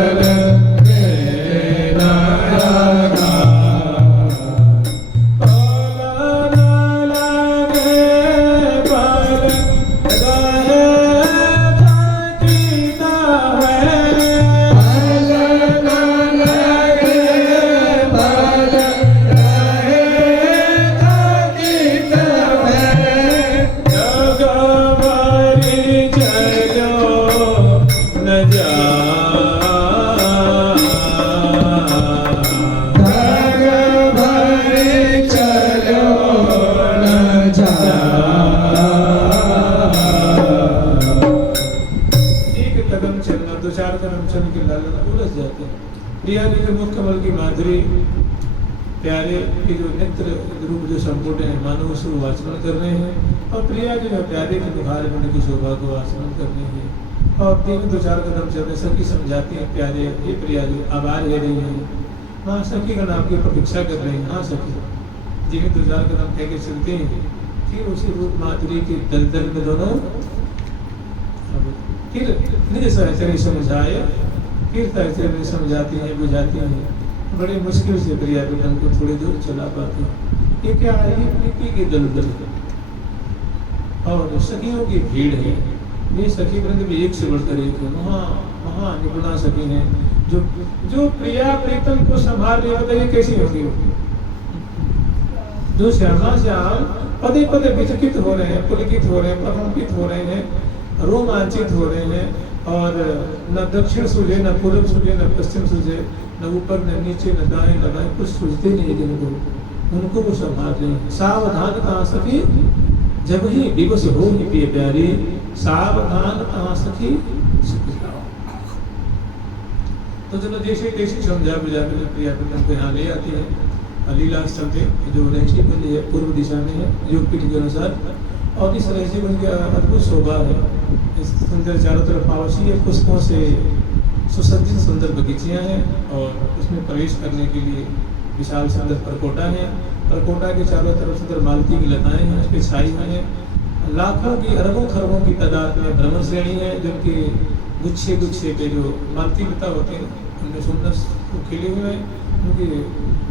चार कदम चल के लालन उलझ जाते हैं। प्रिया जी के मुख कमल की माधुरी, प्यारे के जो नेत्र रूप जो संपूर्ण है मानो उसे आचरण कर रहे हैं, और प्रिया जी जो प्यारे के दुखार बंद की शोभा को आचरण कर रहे हैं। और तीन दो चार कदम चलने सखी समझाती हैं, प्यारे ये प्रिया जी आभार ले रही हैं, हाँ सखी गण आपकी प्रतीक्षा कर रहे हैं। हाँ सखी जिन्हें दो चार कदम कह के चलते हैं, फिर उसी रूप माधुरी के दलदल में दोनों फिर निज सहचर्य समझाए, फिर सहचर्य समझाती हैं बुझाती हैं, बड़े मुश्किल से प्रिया बेटन को थोड़ी दूर चला पाती हैं। ये क्या है? ये प्रीति की दलदल और सखियों की भीड़ है। ये सखी वृंद भी एक से बढ़कर एक है, महा निपुणा सखी हैं जो प्रिया प्रीतम को संभाल रही है। बताइए कैसी होगी वो? जो श्यामा श्याम पदे पदे विचकित हो रहे हैं, पुलकित हो रहे हैं, प्रकंपित हो रहे हैं, रोमांचित हो रहे हैं, और न दक्षिण सूझे, न पूर्व सूझे, न पश्चिम सूझे, न ऊपर न नीचे, न दाएं न बाएं, कुछ सूझते नहीं जिनको, उनको वो संभाल रहे हैं। सावधान कहाँ सखी जब ही दिवस हो ही पिए प्यारी, सावधान कहाँ सखी तो चलो जैसे तैसे समझा बुझा के प्रिया को यहाँ ले आती है। लीला स्थल पे जो रहस्य कुंज है पूर्व दिशा में है योग पीठ के अनुसार, और इस रहस्य कुंज की अद्भुत शोभा है। इस सुंदर चारों तरफ आवासीय पुष्पों से सुसज्जित सुंदर बगीचियाँ हैं, और उसमें प्रवेश करने के लिए विशाल सुंदर परकोटा है। परकोटा के चारों तरफ सुंदर मालती की लताएं हैं, उस पर छाई हुई हैं। लाखों की अरबों खरबों की तादाद में भ्रमण श्रेणी है, जिनके गुच्छे गुच्छे पे जो मालती लता होते हैं उनमें सुंदर खिले हुए हैं, उनकी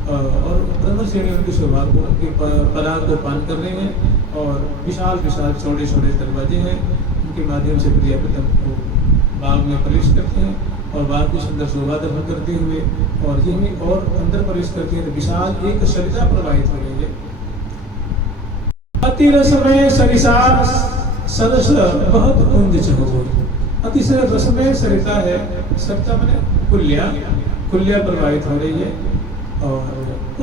और भ्रमण श्रेणी उनकी शोभा को, उनके पराग को पान कर रहे हैं। और विशाल विशाल चौड़े चौड़े दरवाजे हैं, उनके माध्यम से प्रिया प्रीतम को बाग में प्रवेश करते हैं, और बाग की सुंदर शोभा दर्शन करते हुए और यही और अंदर प्रवेश करते हैं तो विशाल एक सरिता प्रवाहित हो रही है। अति रसमय सरिसा सरस बहुत कुंज चहो, अतिशय रसमय सरिता है। सरिता माने कुल्या प्रवाहित हो रही है, और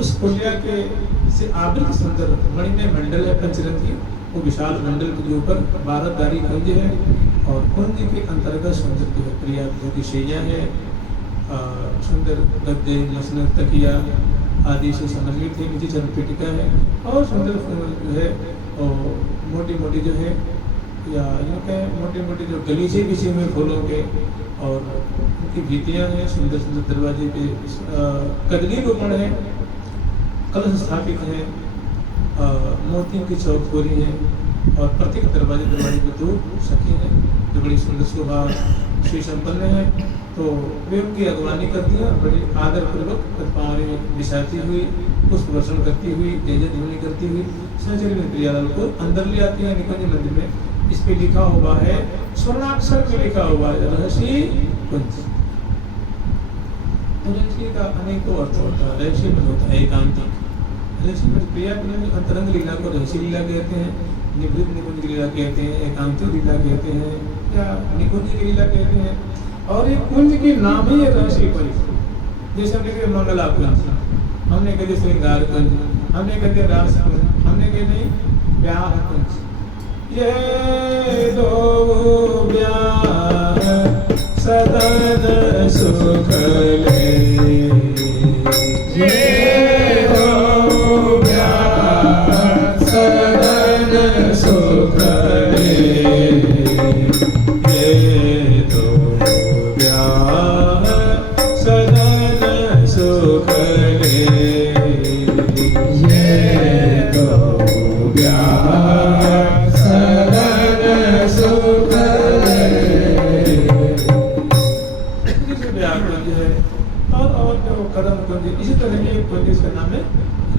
उस कुल्या के से आवृत सुंदर मणिमय मंडल है पंचरंग की। वो विशाल मंडल के ऊपर 12 कुंज है, और कुंज के अंतर्गत सुंदर जो है प्रिया की शैया है, सुंदर गद्दे मसनद तकिया आदि से समन्वित है, नीचे चरपेटिका है, और सुंदर जो है और मोटी मोटी जो है या यूँ कहें मोटे मोटे जो गलीचे बिछे हुए फूलों के, और उनकी भीतियाँ हैं, सुंदर सुंदर दरवाजे पे कदली रोपण है, कलश स्थापित है, मोतियों की चौकोरी है, और प्रत्येक दरवाजे पे 2 सखी हैं जो बड़ी सुंदर शोभा श्री संपन्न है। तो वे उनकी अगवानी करती हैं, बड़ी आदर पूर्वक पदपावनी बिछाती हुई, पुष्प वर्षण करती हुई, जय ध्वनि करती हुई सहचर्य में प्रियालाल को अंदर ले आती है निकुंज मंदिर में। इस पे लिखा हुआ है, स्वर्णाक्षर में लिखा हुआ है रहस्य कुंज। रहस्य का अनेकों अर्थ होता है। रहस्य में होता है एकांतिक, रहस्य में प्रिया में अंतरंग लीला को रहस्य लीला कहते हैं, निवृत्त निकुंज लीला कहते हैं, एकांतिक लीला कहते हैं, या निकुंज की लीला कहते हैं। और ये कुंज के नाम ही है रहस्य कुंज। जैसे हमने कहा मंगला कुंज, हमने कहा श्रृंगार कुंज, हमने कहा रास कुंज, हमने कहा नहीं ब्याह कुंज। ये 2 ब्याह सदन सुख ले, ये 2 ब्याह सदन सुख ले, ये 2 ब्याह सदन सुख ले, ये 2 ब्याह सदन सुख ले। और जो कदम कुंज, इसी तरह की एक कुंज इसका नाम है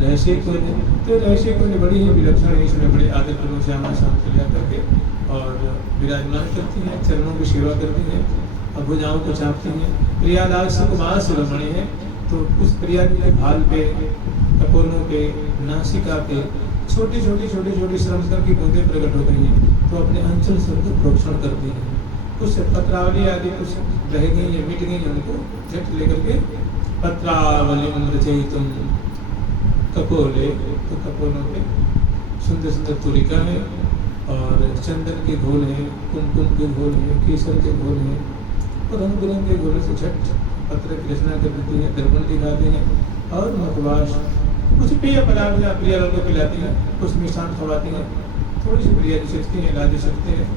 रहस्य कुंज। तो रहस्य कुंज बड़ी ही विलक्षण है, इसमें बड़े आदर पूर्वक श्यामा शाम को लिया करके और विराजमान करती हैं, चरणों की सेवा करती हैं और भुजाओं को चापती हैं। प्रियालाल सुकुमार शिरोमणि है, तो उस प्रिया के भाल पे, कपोलों पे, नासिका पे छोटी छोटी श्रमकर की बूंदें प्रकट हो गई हैं, तो अपने अंचल सबको प्रोक्षण करती हैं। कुछ पत्रावली आदि कुछ रह गई या मिट गई, उनको झट लेकर के पत्रावली रचयितुम कपोले, तो कपोलों पे सुंदर सुंदर तुलिका है और चंदन के घोल हैं, कुमकुम के घोल हैं, केसर के घोल हैं, वो रंग बिरंगे गोले से छठ पत्र की रचना कर देती है, दर्पण दिखाते हैं और मुखवास कुछ पेय पदार्थ या प्रिया को पिलाती हैं, कुछ मिष्ठान खवाती हैं, थोड़ी सी प्रिया दिशकती हैं, लाज दिशकते हैं,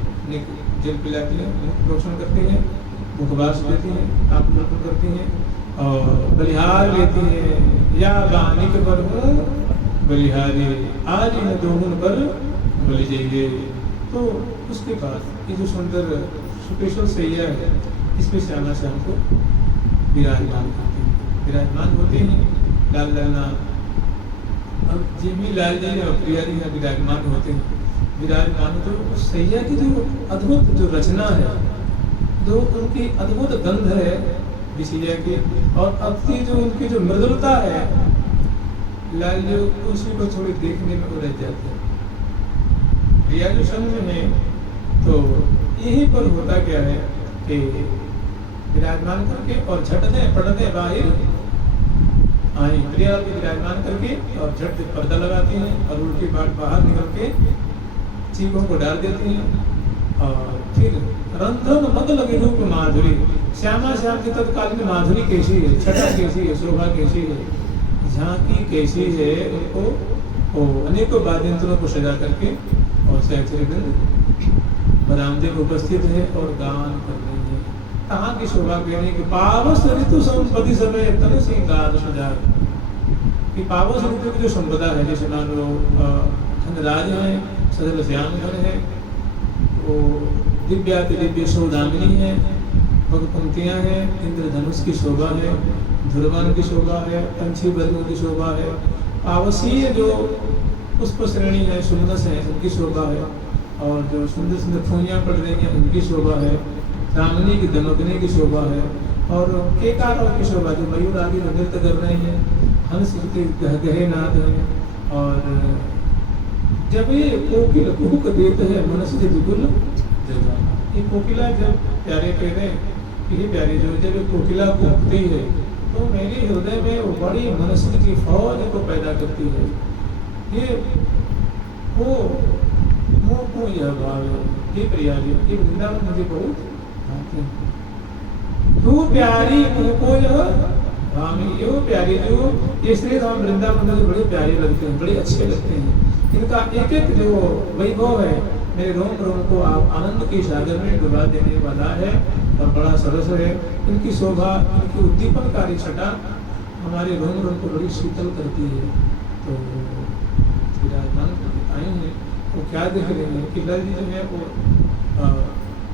जल पिलाती हैं, मुख रोशन करती हैं, मुखवास देती हैं, आंख रोशन करती हैं और बलिहार लेती हैं। या बानिक पर हूँ बलिहारी आज इन दोनों पर बलि जाइए। तो उसके बाद ये जो सुंदर स्पेशल सैया है, इसमें श्यामा श्याम को विराजमान करते हैं, विराजमान होते हैं। लाल ललना अब जी भी लाल जी और प्रिया जी यहाँ विराजमान होते हैं, विराजमान तो उस सैया की जो अद्भुत जो रचना है, जो उनकी अद्भुत गंध है विषया की, और अति जो उनकी जो मृदुलता है, लाल जो उसी को थोड़ी देखने में उलझ जाते हैं। प्रिया जो संग में तो यही पर होता क्या है कि विराजमान करके और झट दे पड़ दे बाहर आई, प्रिया को विराजमान करके और झट पर्दा लगाती हैं और उल्टी बाट बाहर निकल के चीखों को डाल देती हैं। और फिर रंधन मद लगे रूप माधुरी, श्यामा श्याम की तत्कालीन माधुरी कैसी है, छटा कैसी है, शोभा कैसी है, झांकी कैसी है, उनको अनेकों वाद्यंत्रों को सजा करके और सहचर्यवृंद बरामदेव उपस्थित है और गान कर रहे हैं। कहाँ की शोभा कहने की पावस ऋतु संपत्ति समय तन सिंगार सजा कि पावस ऋतु की जो संपदा है, जैसे मान लो खंडराज है, सदर श्याम घर है, वो दिव्याति दिव्य सौदामिनी है, भगपंक्तियाँ हैं, इंद्रधनुष की शोभा है, ध्रुवन की शोभा है, पंछी वर्गों की शोभा है, पावसीय जो पुष्प श्रेणी है, सुंदस है, उनकी शोभा है, और जो सुंदर सुंदर फूलियाँ पड़ रही हैं उनकी शोभा है, रामनी की दमकने की शोभा है, और केकारों की शोभा जो मयूर आदि नृत्य कर रहे हैं, हंस के गहगहे नाद हैं, और जब ये कोकिल कुहक देते हैं मनुष्य से बिल्कुल ये कोकिला जब प्यारे कहते हैं कि प्यारी जो जब ये कोकिला कुहकती है तो मेरे हृदय में वो बड़ी मनुष्य की फौज को पैदा करती है। ये वो मोह को यह भाव है, ये प्रिया जी, ये वृंदावन मुझे बहुत भाते हैं। तू प्यारी को यह भामी, ये प्यारी जो ये श्री राम वृंदावन मुझे बड़े प्यारे लगते हैं, बड़े अच्छे लगते हैं। इनका एक एक जो वैभव है मेरे रोम रोम को आप आनंद के सागर में डुबा देने वाला है और बड़ा सरस है। इनकी शोभा, इनकी उद्दीपनकारी छटा हमारे रोम रोम को बड़ी शीतल करती है। तो विराजमान आए हैं वो क्या देख रहे हैं कि लल जी जो है वो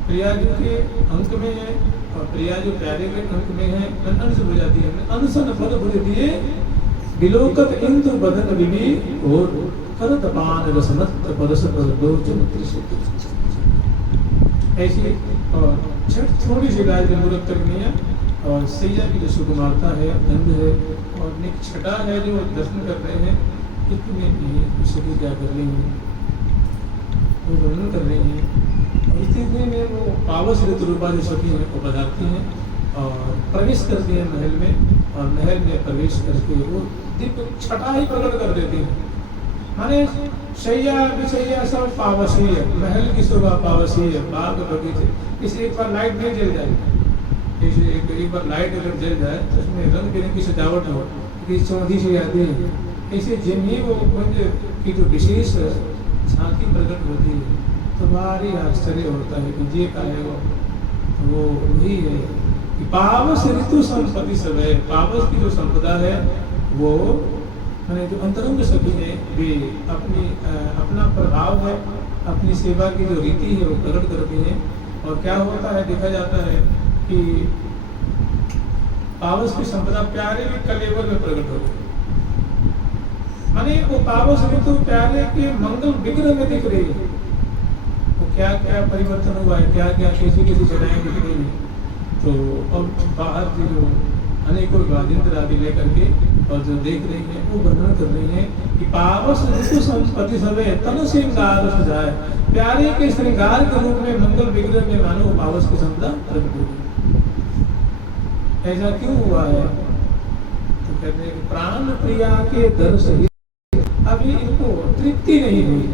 प्रिया जी के अंक में है और प्रिया जो प्यारे के अंक में है, अंश हो जाती है, अनसन पद बुझ दिए विलोकत इंदु बदन विधि और करत पान रसमत पदस पर दो चमत्रि ऐसी। और छठ थोड़ी सी लाल मूर्त करनी है और सैया की जो सुकुमारता है, गंध है और निक छटा है जो दर्शन कर रहे हैं, इतने भी इसकी क्या कर रही है, वो वर्णन कर रही है। और इतने में वो पावस ऋतु रूपा जो सखी है वो पधारती हैं और प्रवेश करती है महल में, और महल में प्रवेश करके वो दिव्य छटा ही प्रकट कर देती है। माने शैया विशैया सब पावसी है, महल की शोभा पावसी है, बाग बगीचे। इसे एक बार लाइट नहीं जल जाए, इसे एक बार लाइट अगर जल जाए तो उसमें रंग बिरंग की सजावट हो, चौंधी से आती है, ऐसे जिन ही वो कुंज की जो विशेष झांकी प्रकट होती है तो भारी आश्चर्य होता है कि ये का है वो वही है कि पावस ऋतु संपत्ति सब है। पावस की जो संपदा है वो मैंने जो अंतरंग सखी है वे अपना प्रभाव है, अपनी सेवा की जो रीति है वो प्रकट करती है। और क्या होता है, देखा जाता है कि पावस की संपदा प्यारे के कलेवर में प्रकट होती है। माने वो पावस ऋतु प्यारे के मंगल विग्रह में दिख रही है। वो क्या क्या परिवर्तन हुआ है, क्या क्या कैसी कैसी जगहें दिख रही है। तो अब बाहर की जो अनेकों वाद्यंत्र आदि लेकर के और जो देख रही है वो वर्णन कर रही है कि पावस ऋतु संपत्ति समय तन श्रृंगार सजाए, प्यारे के श्रृंगार के रूप में मंगल विग्रह में मानो पावस की संपदा प्रकट होगी। ऐसा क्यों हुआ है? तो कहते हैं कि प्राण प्रिया के दर्श ही अभी इनको तृप्ति नहीं हुई।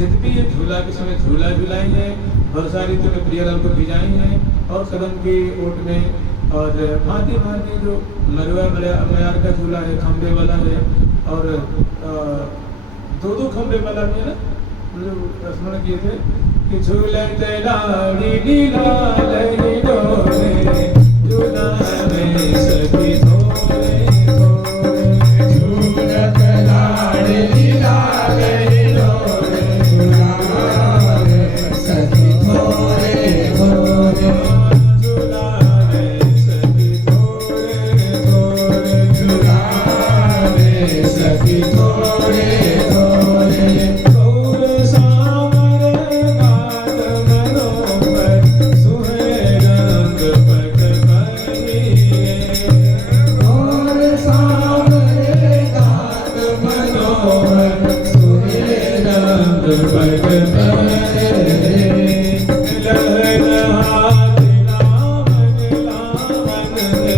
यद्यपि ये झूला के समय झूला झुलाई है, वर्षा ऋतु में प्रियलाल को भिजाई है और कदम की ओट में और भांति भांति जो मयार का झूला है, खंबे वाला है और दो खंबे वाला भी है ना, जो स्मरण किए थे कि झूलत लाड़ी लीला लई डोले झूला में सखी थोरे थोरे झूलत लाड़ी लीला लई डोले झूला में सखी थोरे थोरे झूला में सखी थोरे थोरे झूला में सखी थोरे थोरे थोर सामर गात मनोहर सुहे रंग पट बनिए और सामरे गात मनोहर सुहे रंग पट बनिए लहर हाथ लावन लावन रे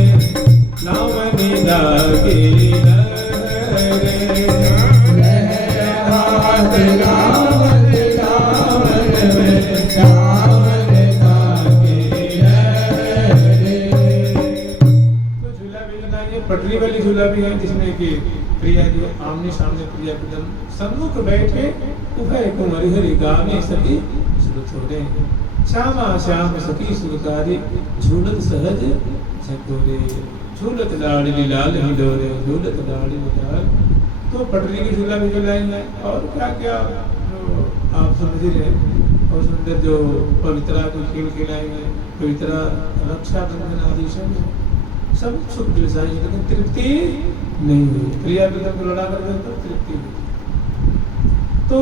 लावनी लागी लहरे हाथ लावन लावन में लावन लागे रे तो झूला भी ना, ये पटरी वाली झूला भी है जिसमें कि प्रिया जो आमने सामने प्रिया एकदम सम्मुख बैठे उभय कुंवर हरि गावे सखी सुर छोड़े श्यामा श्याम सखी सुरकारी झूलत सहज झकोरे झूलत लाडली लाल हिडोरे झूलत लाडली लाल। तो पटरी की झूला भी झूलाई है और क्या क्या जो आप समझ रहे और सुंदर जो पवित्रा को खेल खिलाई है, पवित्रा रक्षाबंधन आदि सब सुख दिलसाई, लेकिन तृप्ति नहीं हुई। प्रिया विदम को लड़ा कर तो तृप्ति हुई। तो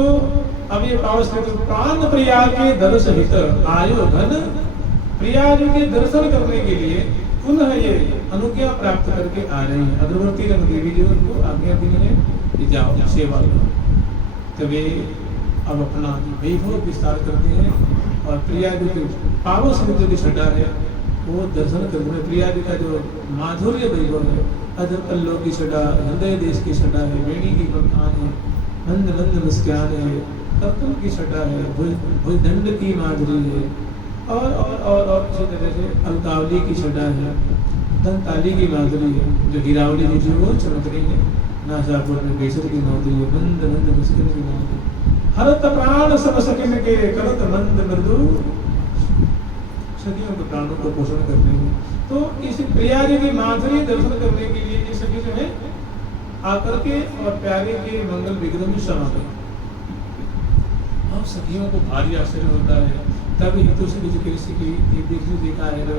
अब ये पावस तो प्राण प्रिया के दर्शन हित आयो घन प्रिया जी के दर्शन करने के लिए पुनः ये अनुज्ञा प्राप्त करके आ रही है। अग्रवर्ती रंग देवी जी उनको आज्ञा दी है कि जाओ सेवा करो। तभी अब अपना वैभव विस्तार करते हैं और प्रिया जी के पावस जो की छटा है वो दर्शन करते हैं। प्रिया जी का जो माधुर्य वैभव है, अधर पल्लों की छटा, हृदय देश की छटा है, वेणी की बखान है, मंद मंद मुस्कान है, कर्तन की छटा है, भुजदंड की माधुरी है और इसी तरह से अलकावली की छटा है, दंताली की माधुरी है, जो हीरावली जी थी वो चमक रही है, नासापुर में बेसर की माधुरी है, मंद मंद मुस्किन की माधुरी, हरत प्राण सब सकिन के करत मंद मृदु, सखियों के प्राणों को पोषण करते हैं। तो इस प्रिया जी की माधुरी दर्शन करने के लिए ये सखी जो है आकर के और प्यारे के मंगल विग्रह में समा गए। अब सखियों को भारी आश्चर्य होता है, तब हितों से भी कृषि की एक देखने देखा है तो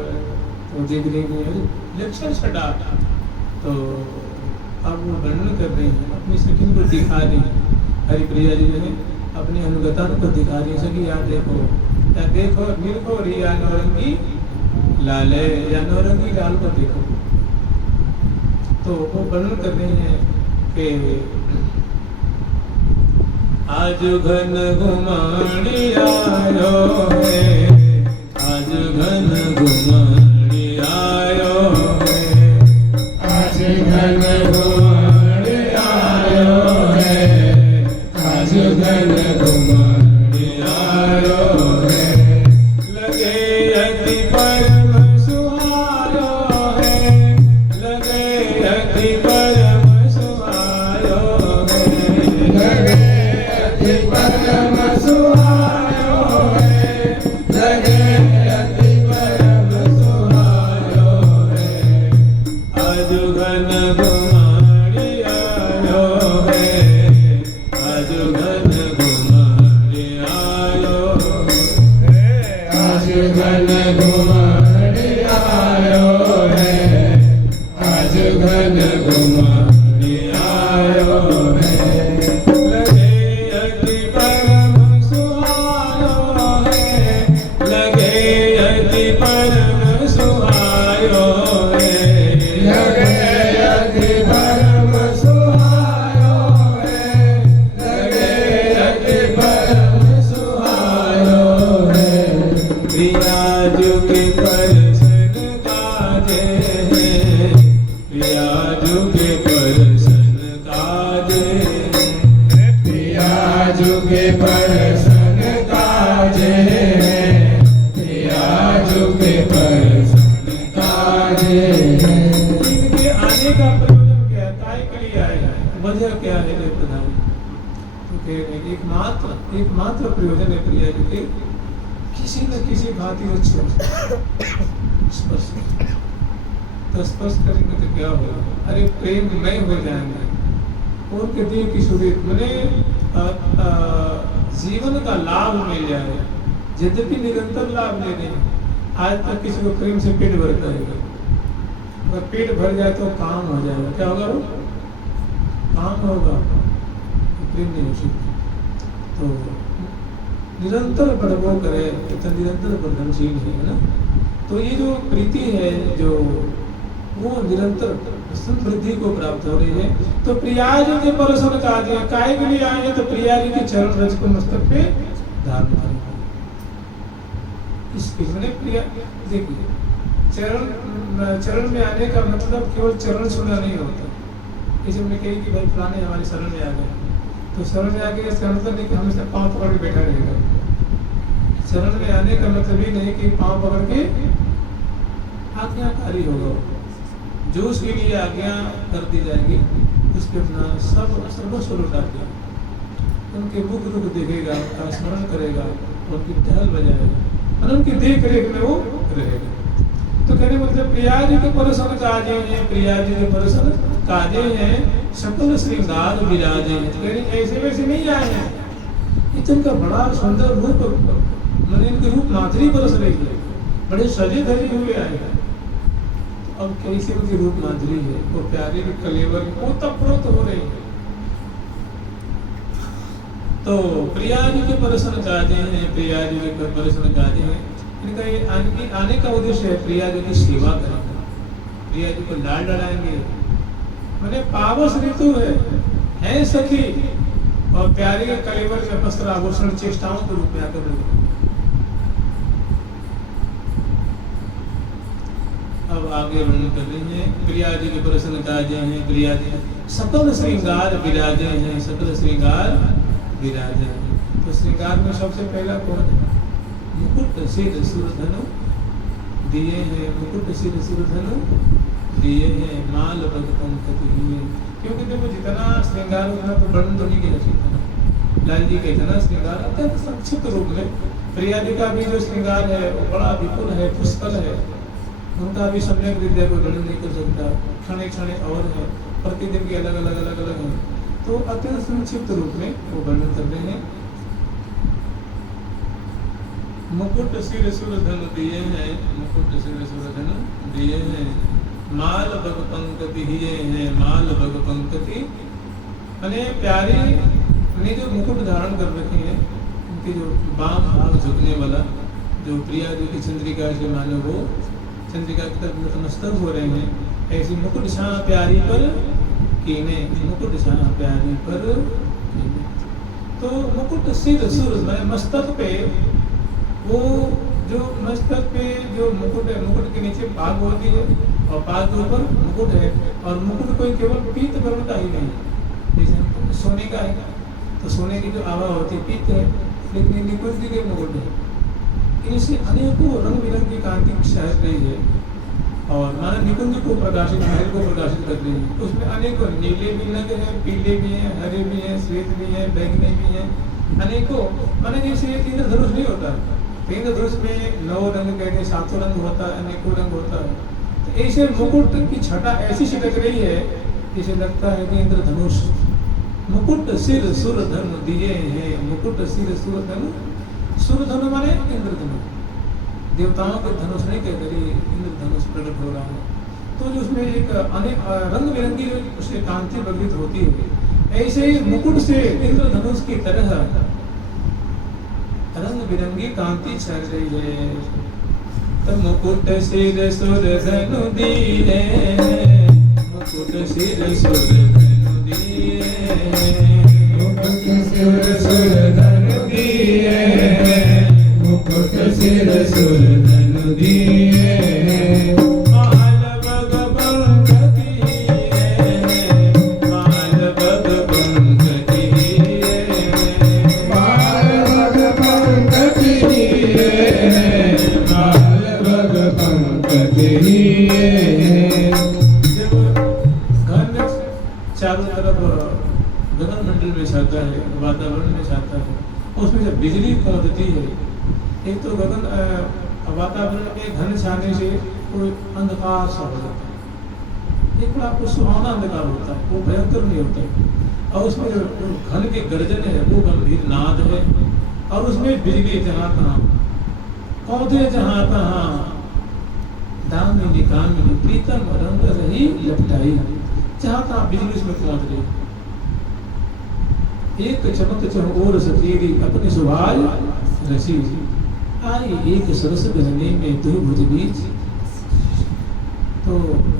देख रहे हैं लक्षण छटा। तो अब वो वर्णन कर रहे हैं, अपनी सखी को दिखा रही है। हरिप्रिया जी ने अपनी अनुगता को दिखा रही है, सखी यार देखो या देखो निरखो रिया नौरंगी लाले या नौरंगी लाल को देखो। तो वो वर्णन कर रहे हैं कि आज घन घुमानी आयो है, आज घन घुमानी आयो है, आज घन घुमाने आयो है, आज घन घुमाने आयो है, लगे अति परम सुहायो है, लगे अति परम सुहायो है, लगे अति परम सुहायो है, लगे अति परम सुहायो है, आज घन घुमानी आयो है, आज घन घुमानी आयो है, आज घन घुमाने आयो है, आज घन घुमाने आयो है, लगे अति परम सुहायो है, लगे अति परम सुहायो है, लगे अति परम सुहायो है, लगे अति परम सुहायो है, प्रिया जो के एकमात्र प्रयोजन है प्रिया जी के किसी न किसी भांति वो स्पर्श तो स्पर्श करेंगे तो क्या होगा? अरे प्रेम में हो जाएंगे। उनके देह की सुरेख मैंने जीवन का लाभ मिल जाए, यद्यपि निरंतर लाभ ले रहे हैं। आज तक किसी को प्रेम से पेट भरता है, अगर पेट भर जाए तो काम हो जाएगा। क्या होगा? वो काम होगा, प्रेम नहीं हो सकती। तो निरंतर बढ़ो करे तो निरंतर वर्धनशील है ना। तो ये जो प्रीति है जो वो निरंतर समृद्धि को प्राप्त हो रही है। तो प्रिया जी के परसन काजे काय के लिए आए हैं? तो प्रिया जी के चरण रज को मस्तक पे धारण करें। इसके मैंने प्रिया देखिए चरण में आने का मतलब केवल चरण छूना नहीं होता। जैसे हमने कही कि भाई फलाने हमारे शरण में आ गए, तो शरण में आके इसका मतलब नहीं कि हमेशा पाँव पकड़ के बैठा रहेगा। शरण में आने का मतलब ही नहीं कि पाँव पकड़ के आज्ञाकारी होगा। जो उसके लिए आज्ञा कर दी जाएगी उसके अपना सर्वस्व लौटा दिया, उनके मुख रूप देखेगा, उनका स्मरण करेगा, उनकी टहल बजाएगा और उनकी देख रेख में वो रहेगा। तो कहने मतलब प्रिया जी के परसन काजे हैं, प्रिया जी के परसन काजे हैं, सकल श्रृंगार विराजे हैं। कहने ऐसे वैसे नहीं आए हैं, इनका बड़ा सुंदर रूप मैंने इनके रूप माधुरी बरस रही है, बड़े सजे धजे हुए आए हैं। तो अब कैसे उनकी रूप माधुरी है, वो प्यारे के कलेवर ओतप्रोत हो रही है। तो प्रिया जी के परसन काजे हैं, प्रिया जी के परसन काजे हैं। इनका ये आने का उद्देश्य है प्रिया जी की सेवा करेंगे, प्रिया जी को लाड लड़ाएंगे। मैंने पावस ऋतु है सखी और प्यारे के कलेवर में वस्त्र आभूषण चेष्टाओं के रूप में आकर रहे। अब आगे वर्णन कर रही है प्रिया जी के परसन काजे हैं, प्रिया जी सकल श्रृंगार विराजे हैं, सकल श्रृंगार विराजे हैं। तो श्रृंगार में सबसे पहला कौन है? मुकुट सिर सुरधनु दिए हैं, मुकुट सिर सुरधनु दिए हैं, माल पग पंकज हुए। क्योंकि देखो जितना श्रृंगार उतना तो वर्णन तो नहीं किया सकता। लाल जी का इतना श्रृंगार अत्यंत संक्षिप्त रूप में, प्रिया जी का भी जो श्रृंगार है वो बड़ा विपुल है, पुष्कल है। उनका भी सम्यक विद्या को वर्णन नहीं कर सकता, क्षणे क्षणे और है, प्रतिदिन के अलग अलग अलग अलग है। तो अत्यंत संक्षिप्त रूप में वो वर्णन कर रहे हैं। मुकुट सिर सुरधनु दिए हैं, मुकुट सिर सुरधनु दिए हैं, माल बग पंकति हिए हैं, माल बग पंकति। मैंने प्यारे ने जो मुकुट धारण कर रखे हैं, उनके जो बाम भाग झुकने वाला, जो प्रिया जी की चंद्रिका से मानो वो चंद्रिका की तरफ नतमस्तक हो रहे हैं। ऐसी मुकुट शाह प्यारी पर कीने, मुकुट शाह प्यारी पर कीने। तो मुकुट सिर सुर मैंने मस्तक पे वो जो मस्तक पे जो मुकुट है, मुकुट के नीचे पाग होती है और पाग के ऊपर मुकुट है। और मुकुट कोई केवल पीत वर्ण का ही नहीं, जैसे सोने का है तो सोने की जो आभा होती है पीत है, लेकिन निकुंज के मुकुट है। इनसे अनेकों रंग बिरंगी कांति शहर रही है और माना निकुंज को प्रकाशित, महल को प्रकाशित कर रही है। उसमें अनेकों नीले भी लगे हैं, पीले भी हैं, हरे भी हैं, श्वेत भी हैं, बैंगनी भी हैं, अनेकों। माना जैसे इंद्रधनुष नहीं होता, इंद्रधनुष में 9 रंग कहते, 7 रंग होता है, अनेकों रंग होता है। तो ऐसे मुकुट की छटा ऐसी छिटक रही है जैसे लगता है कि इंद्रधनुष। मुकुट सिर सुरधनु दिए हैं, मुकुट सिर सुरधनु, सुरधनु माने इंद्रधनुष, देवताओं के धनुष नहीं कहते, इंद्रधनुष प्रकट हो रहा है। तो जो उसमें एक अनेक रंग बिरंगी उसकी कांति प्रकट होती है, ऐसे ही मुकुट से इंद्रधनुष की तरह रंग बिरंगी कांति छर रही है। तो मुकुट सिर सुरधनु दिए, मुकुट सिर सुरधनु दिए, मुकुट सिर सुरधनु दिए, मुकुट सिर सुरधनु दिए, माल बग पंकति हिए, माल बग पंकति हिए, माल बग पंकति हिए, माल बग पंकति हिए। जब घन चारों तरफ गगन मंडल में छाता है, वातावरण बिजली कौंधती है। एक तो गगन वातावरण में घन छाने से कोई अंधकार सा हो जाता है, एक बड़ा आपको सुहावना अंधकार होता है, वो भयंकर नहीं होता। और उसमें घन के गर्जन है, वो गंभीर नाद है। और उसमें बिजली जहाँ तहाँ, पौधे जहाँ तहाँ, दामिनी कामिनी प्रीतम रंग रही लपटाई, जहाँ तहाँ बिजली उसमें पहुँच रही। एक चमक चहुओर सतीरी अपनी सुभाष रसी, आई एक सरस गहने में दुई भुज बीच। तो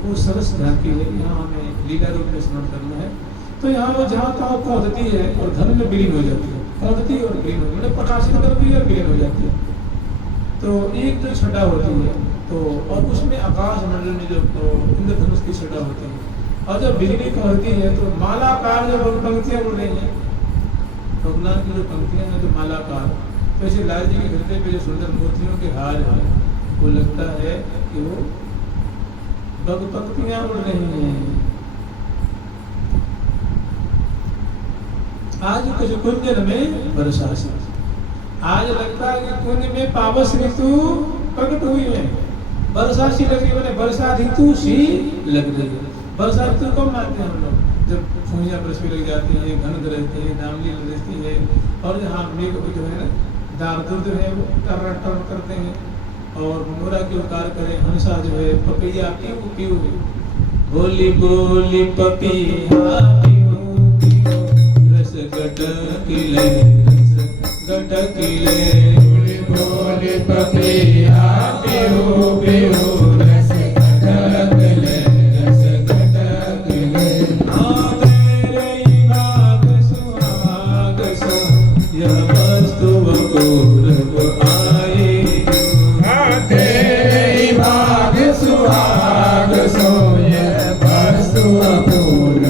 वो सरस झांकी है, यहाँ हमें लीला रूप में स्मरण करना है। तो यहाँ वो जहाँ तहाँ कौंधती है और धन में विलीन हो जाती है, कौंधती और विलीन हो, मतलब प्रकाशित करती है और विलीन हो जाती है। तो एक जो छटा होती है, तो और उसमें आकाश मंडल में जो इंद्रधनुष की छटा होती है, और जब बिजली कौंधती है तो मालाकार जो पंक्तियां उड़ रही हैं, भगवान की जो पंक्तियां हैं जो मालाकार, तो ऐसे लाल जी के हृदय पे जो सुंदर मूर्तियों के हार है, वो लगता है कि वो बग पंक्तियां उड़ रही हैं। आज कुछ कुंजन में वर्षा से, आज लगता है कि कुंज में पावस ऋतु प्रकट हुई है, वर्षा सी लग रही है, मैंने वर्षा ऋतु सी लग रही है। वर्षा ऋतु कब मानते हैं हम लोग? जब फूहियाँ बरसने लग जाती हैं, घन गरजती है, दामली लरजती है, और जहाँ मेघ जो है ना दारदुर्द है वो टर टर करते हैं, और मोरा के उकार करे, हंसा जो है पपैया पीऊ पीऊ, बोली बोली पपैया पीऊ पीऊ, रस गटकिले रस गटकिले, बोली बोली पपैया पीऊ पीऊ, रस गटकिले रस गटकिले। हाँ तेरे भाग सुहाग सो, यह वस्तु अपूर्व आई जो। हाँ तेरे भाग सुहाग सो, यह वस्तु अपूर्व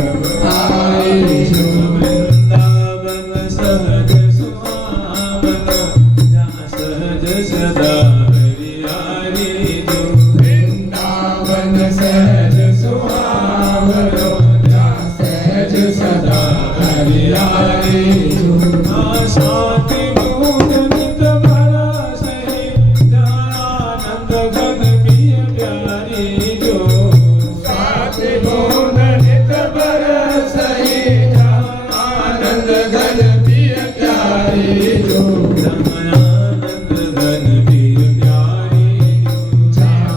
आई जो। वृंदावन सहज सुहावन, जहाँ सहज सदा हरियाली जो। वृंदावन सहज सुहावनो, जहाँ सहज सदा हरियाली जो। हाँ शांति बूंद नित बरसहि, जहाँ आनंद घन पिय प्यारी जो। साथी बूंद नित बरसहि, जहाँ आनंद घन पिय प्यारी जो। आनंद घन पिय प्यारी जो। जहाँ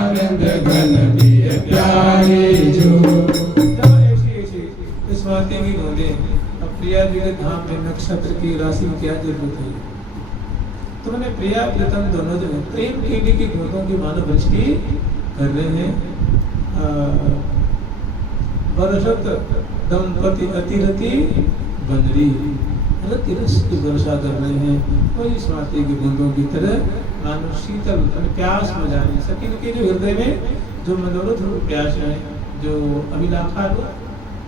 आनंद घन पिय प्यारी जो। स्वाति की गोदे, अब प्रिया जी के धाम में नक्षत्र की राशि में क्या जरूरत है? तो मैंने प्रिया प्रीतम दोनों जो है प्रेम कीड़ी की गोदों की मानव वृष्टि कर रहे हैं। वर्षत दंपति अतिरति बंदरी, रस की वर्षा कर रहे हैं, वही स्वाति की बूंदों की तरह मानो शीतल प्यास में जा रही है। सकिन के जो हृदय में जो मनोरथ रूप प्यास है, जो अभिलाषा रूप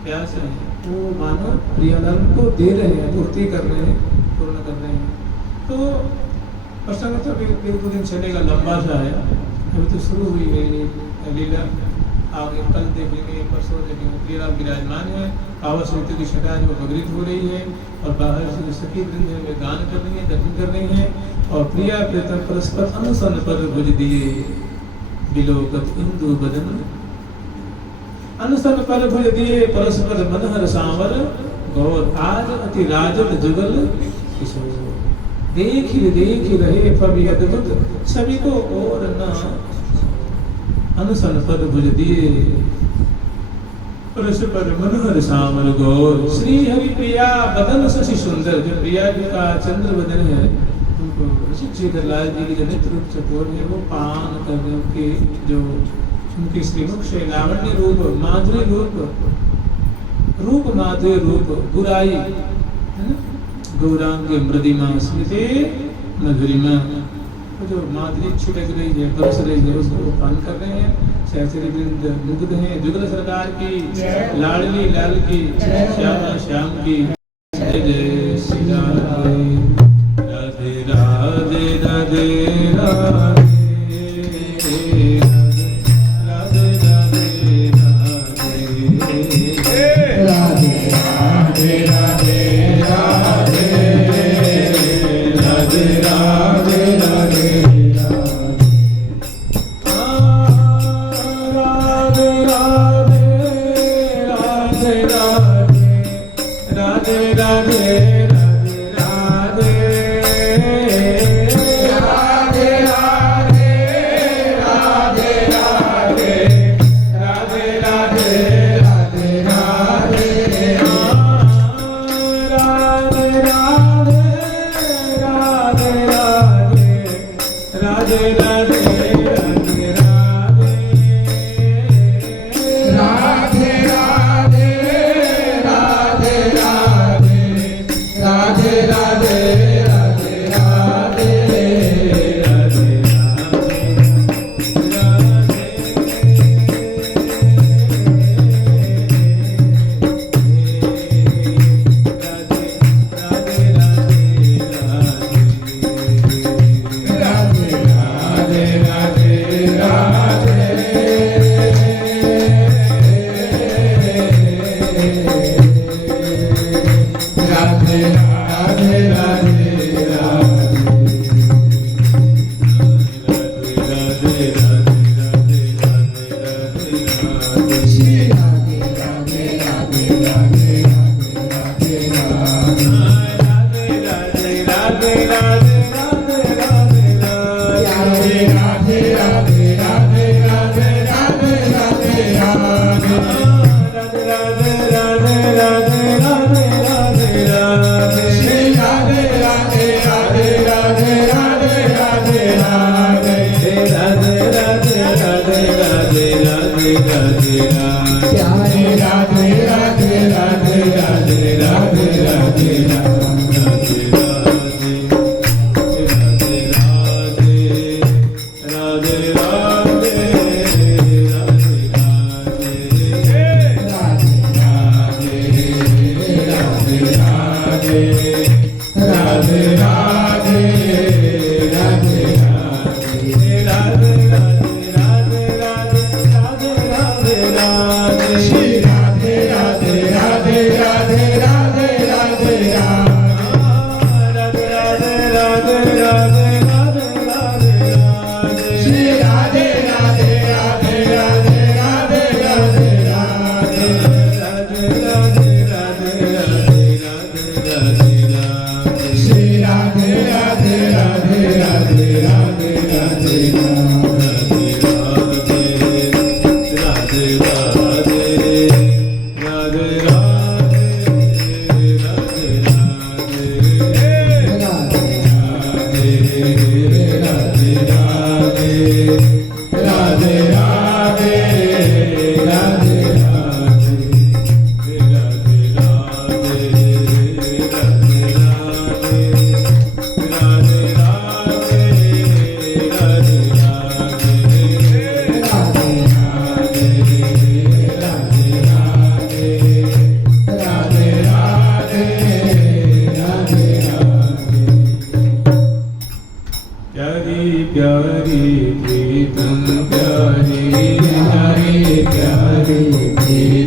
प्यास है, वो मानो प्रियनंद को दे रहे हैं, पूर्ति कर रहे हैं, पूर्ण कर रहे हैं। तो प्रसंग तो अभी एक दो दिन चलेगा, लंबा सा है, अभी तो शुरू हुई है ये लीला। आगे कल देखेंगे, परसों देखेंगे। प्रियलाल विराजमान है, पावस ऋतु की छटा जो भगरित हो रही है, और बाहर से जो सखी वृंद है वे गान कर रही है, दर्शन कर रही है। और प्रिया प्रीतम परस्पर अनुसन पर भुज दिए, बिलोकत इंदु बदन, अनुसन पर भुज दिए परस्पर मनहर सांवर गौर, आज अति राजत जुगल किशोर, देख ही रहे पवि अद्भुत सभी को और न, अनुसन पर भुज दिए परस्पर मनहर सांवर गौर। श्री हरि प्रिया बदन शशि सुंदर, जो प्रिया जी का चंद्र बदन है, उनको ऋषिकेश लाल जी की जो नित्य रूप चकोर है, वो पान करने उनके जो उनकी श्रीमुख से लावण्य रूप, माधुरी रूप, रूप माधुरी रूप, बुराई है ना, गौरांग मृदिमा स्मृति मधुरिमा, जो माधुरी छिटक रही है, बरस रही है, उसको पान कर रहे हैं। सहचरी वृंद मुग्ध हैं, जुगल सरकार की, लाडली लाल की, श्यामा श्याम की, जय जय श्री राधे राधे राधे राधे राधे। राधे राधे राधे राधे राधे राधे प्यारी प्रीतम प्यारी प्यारी प्यारी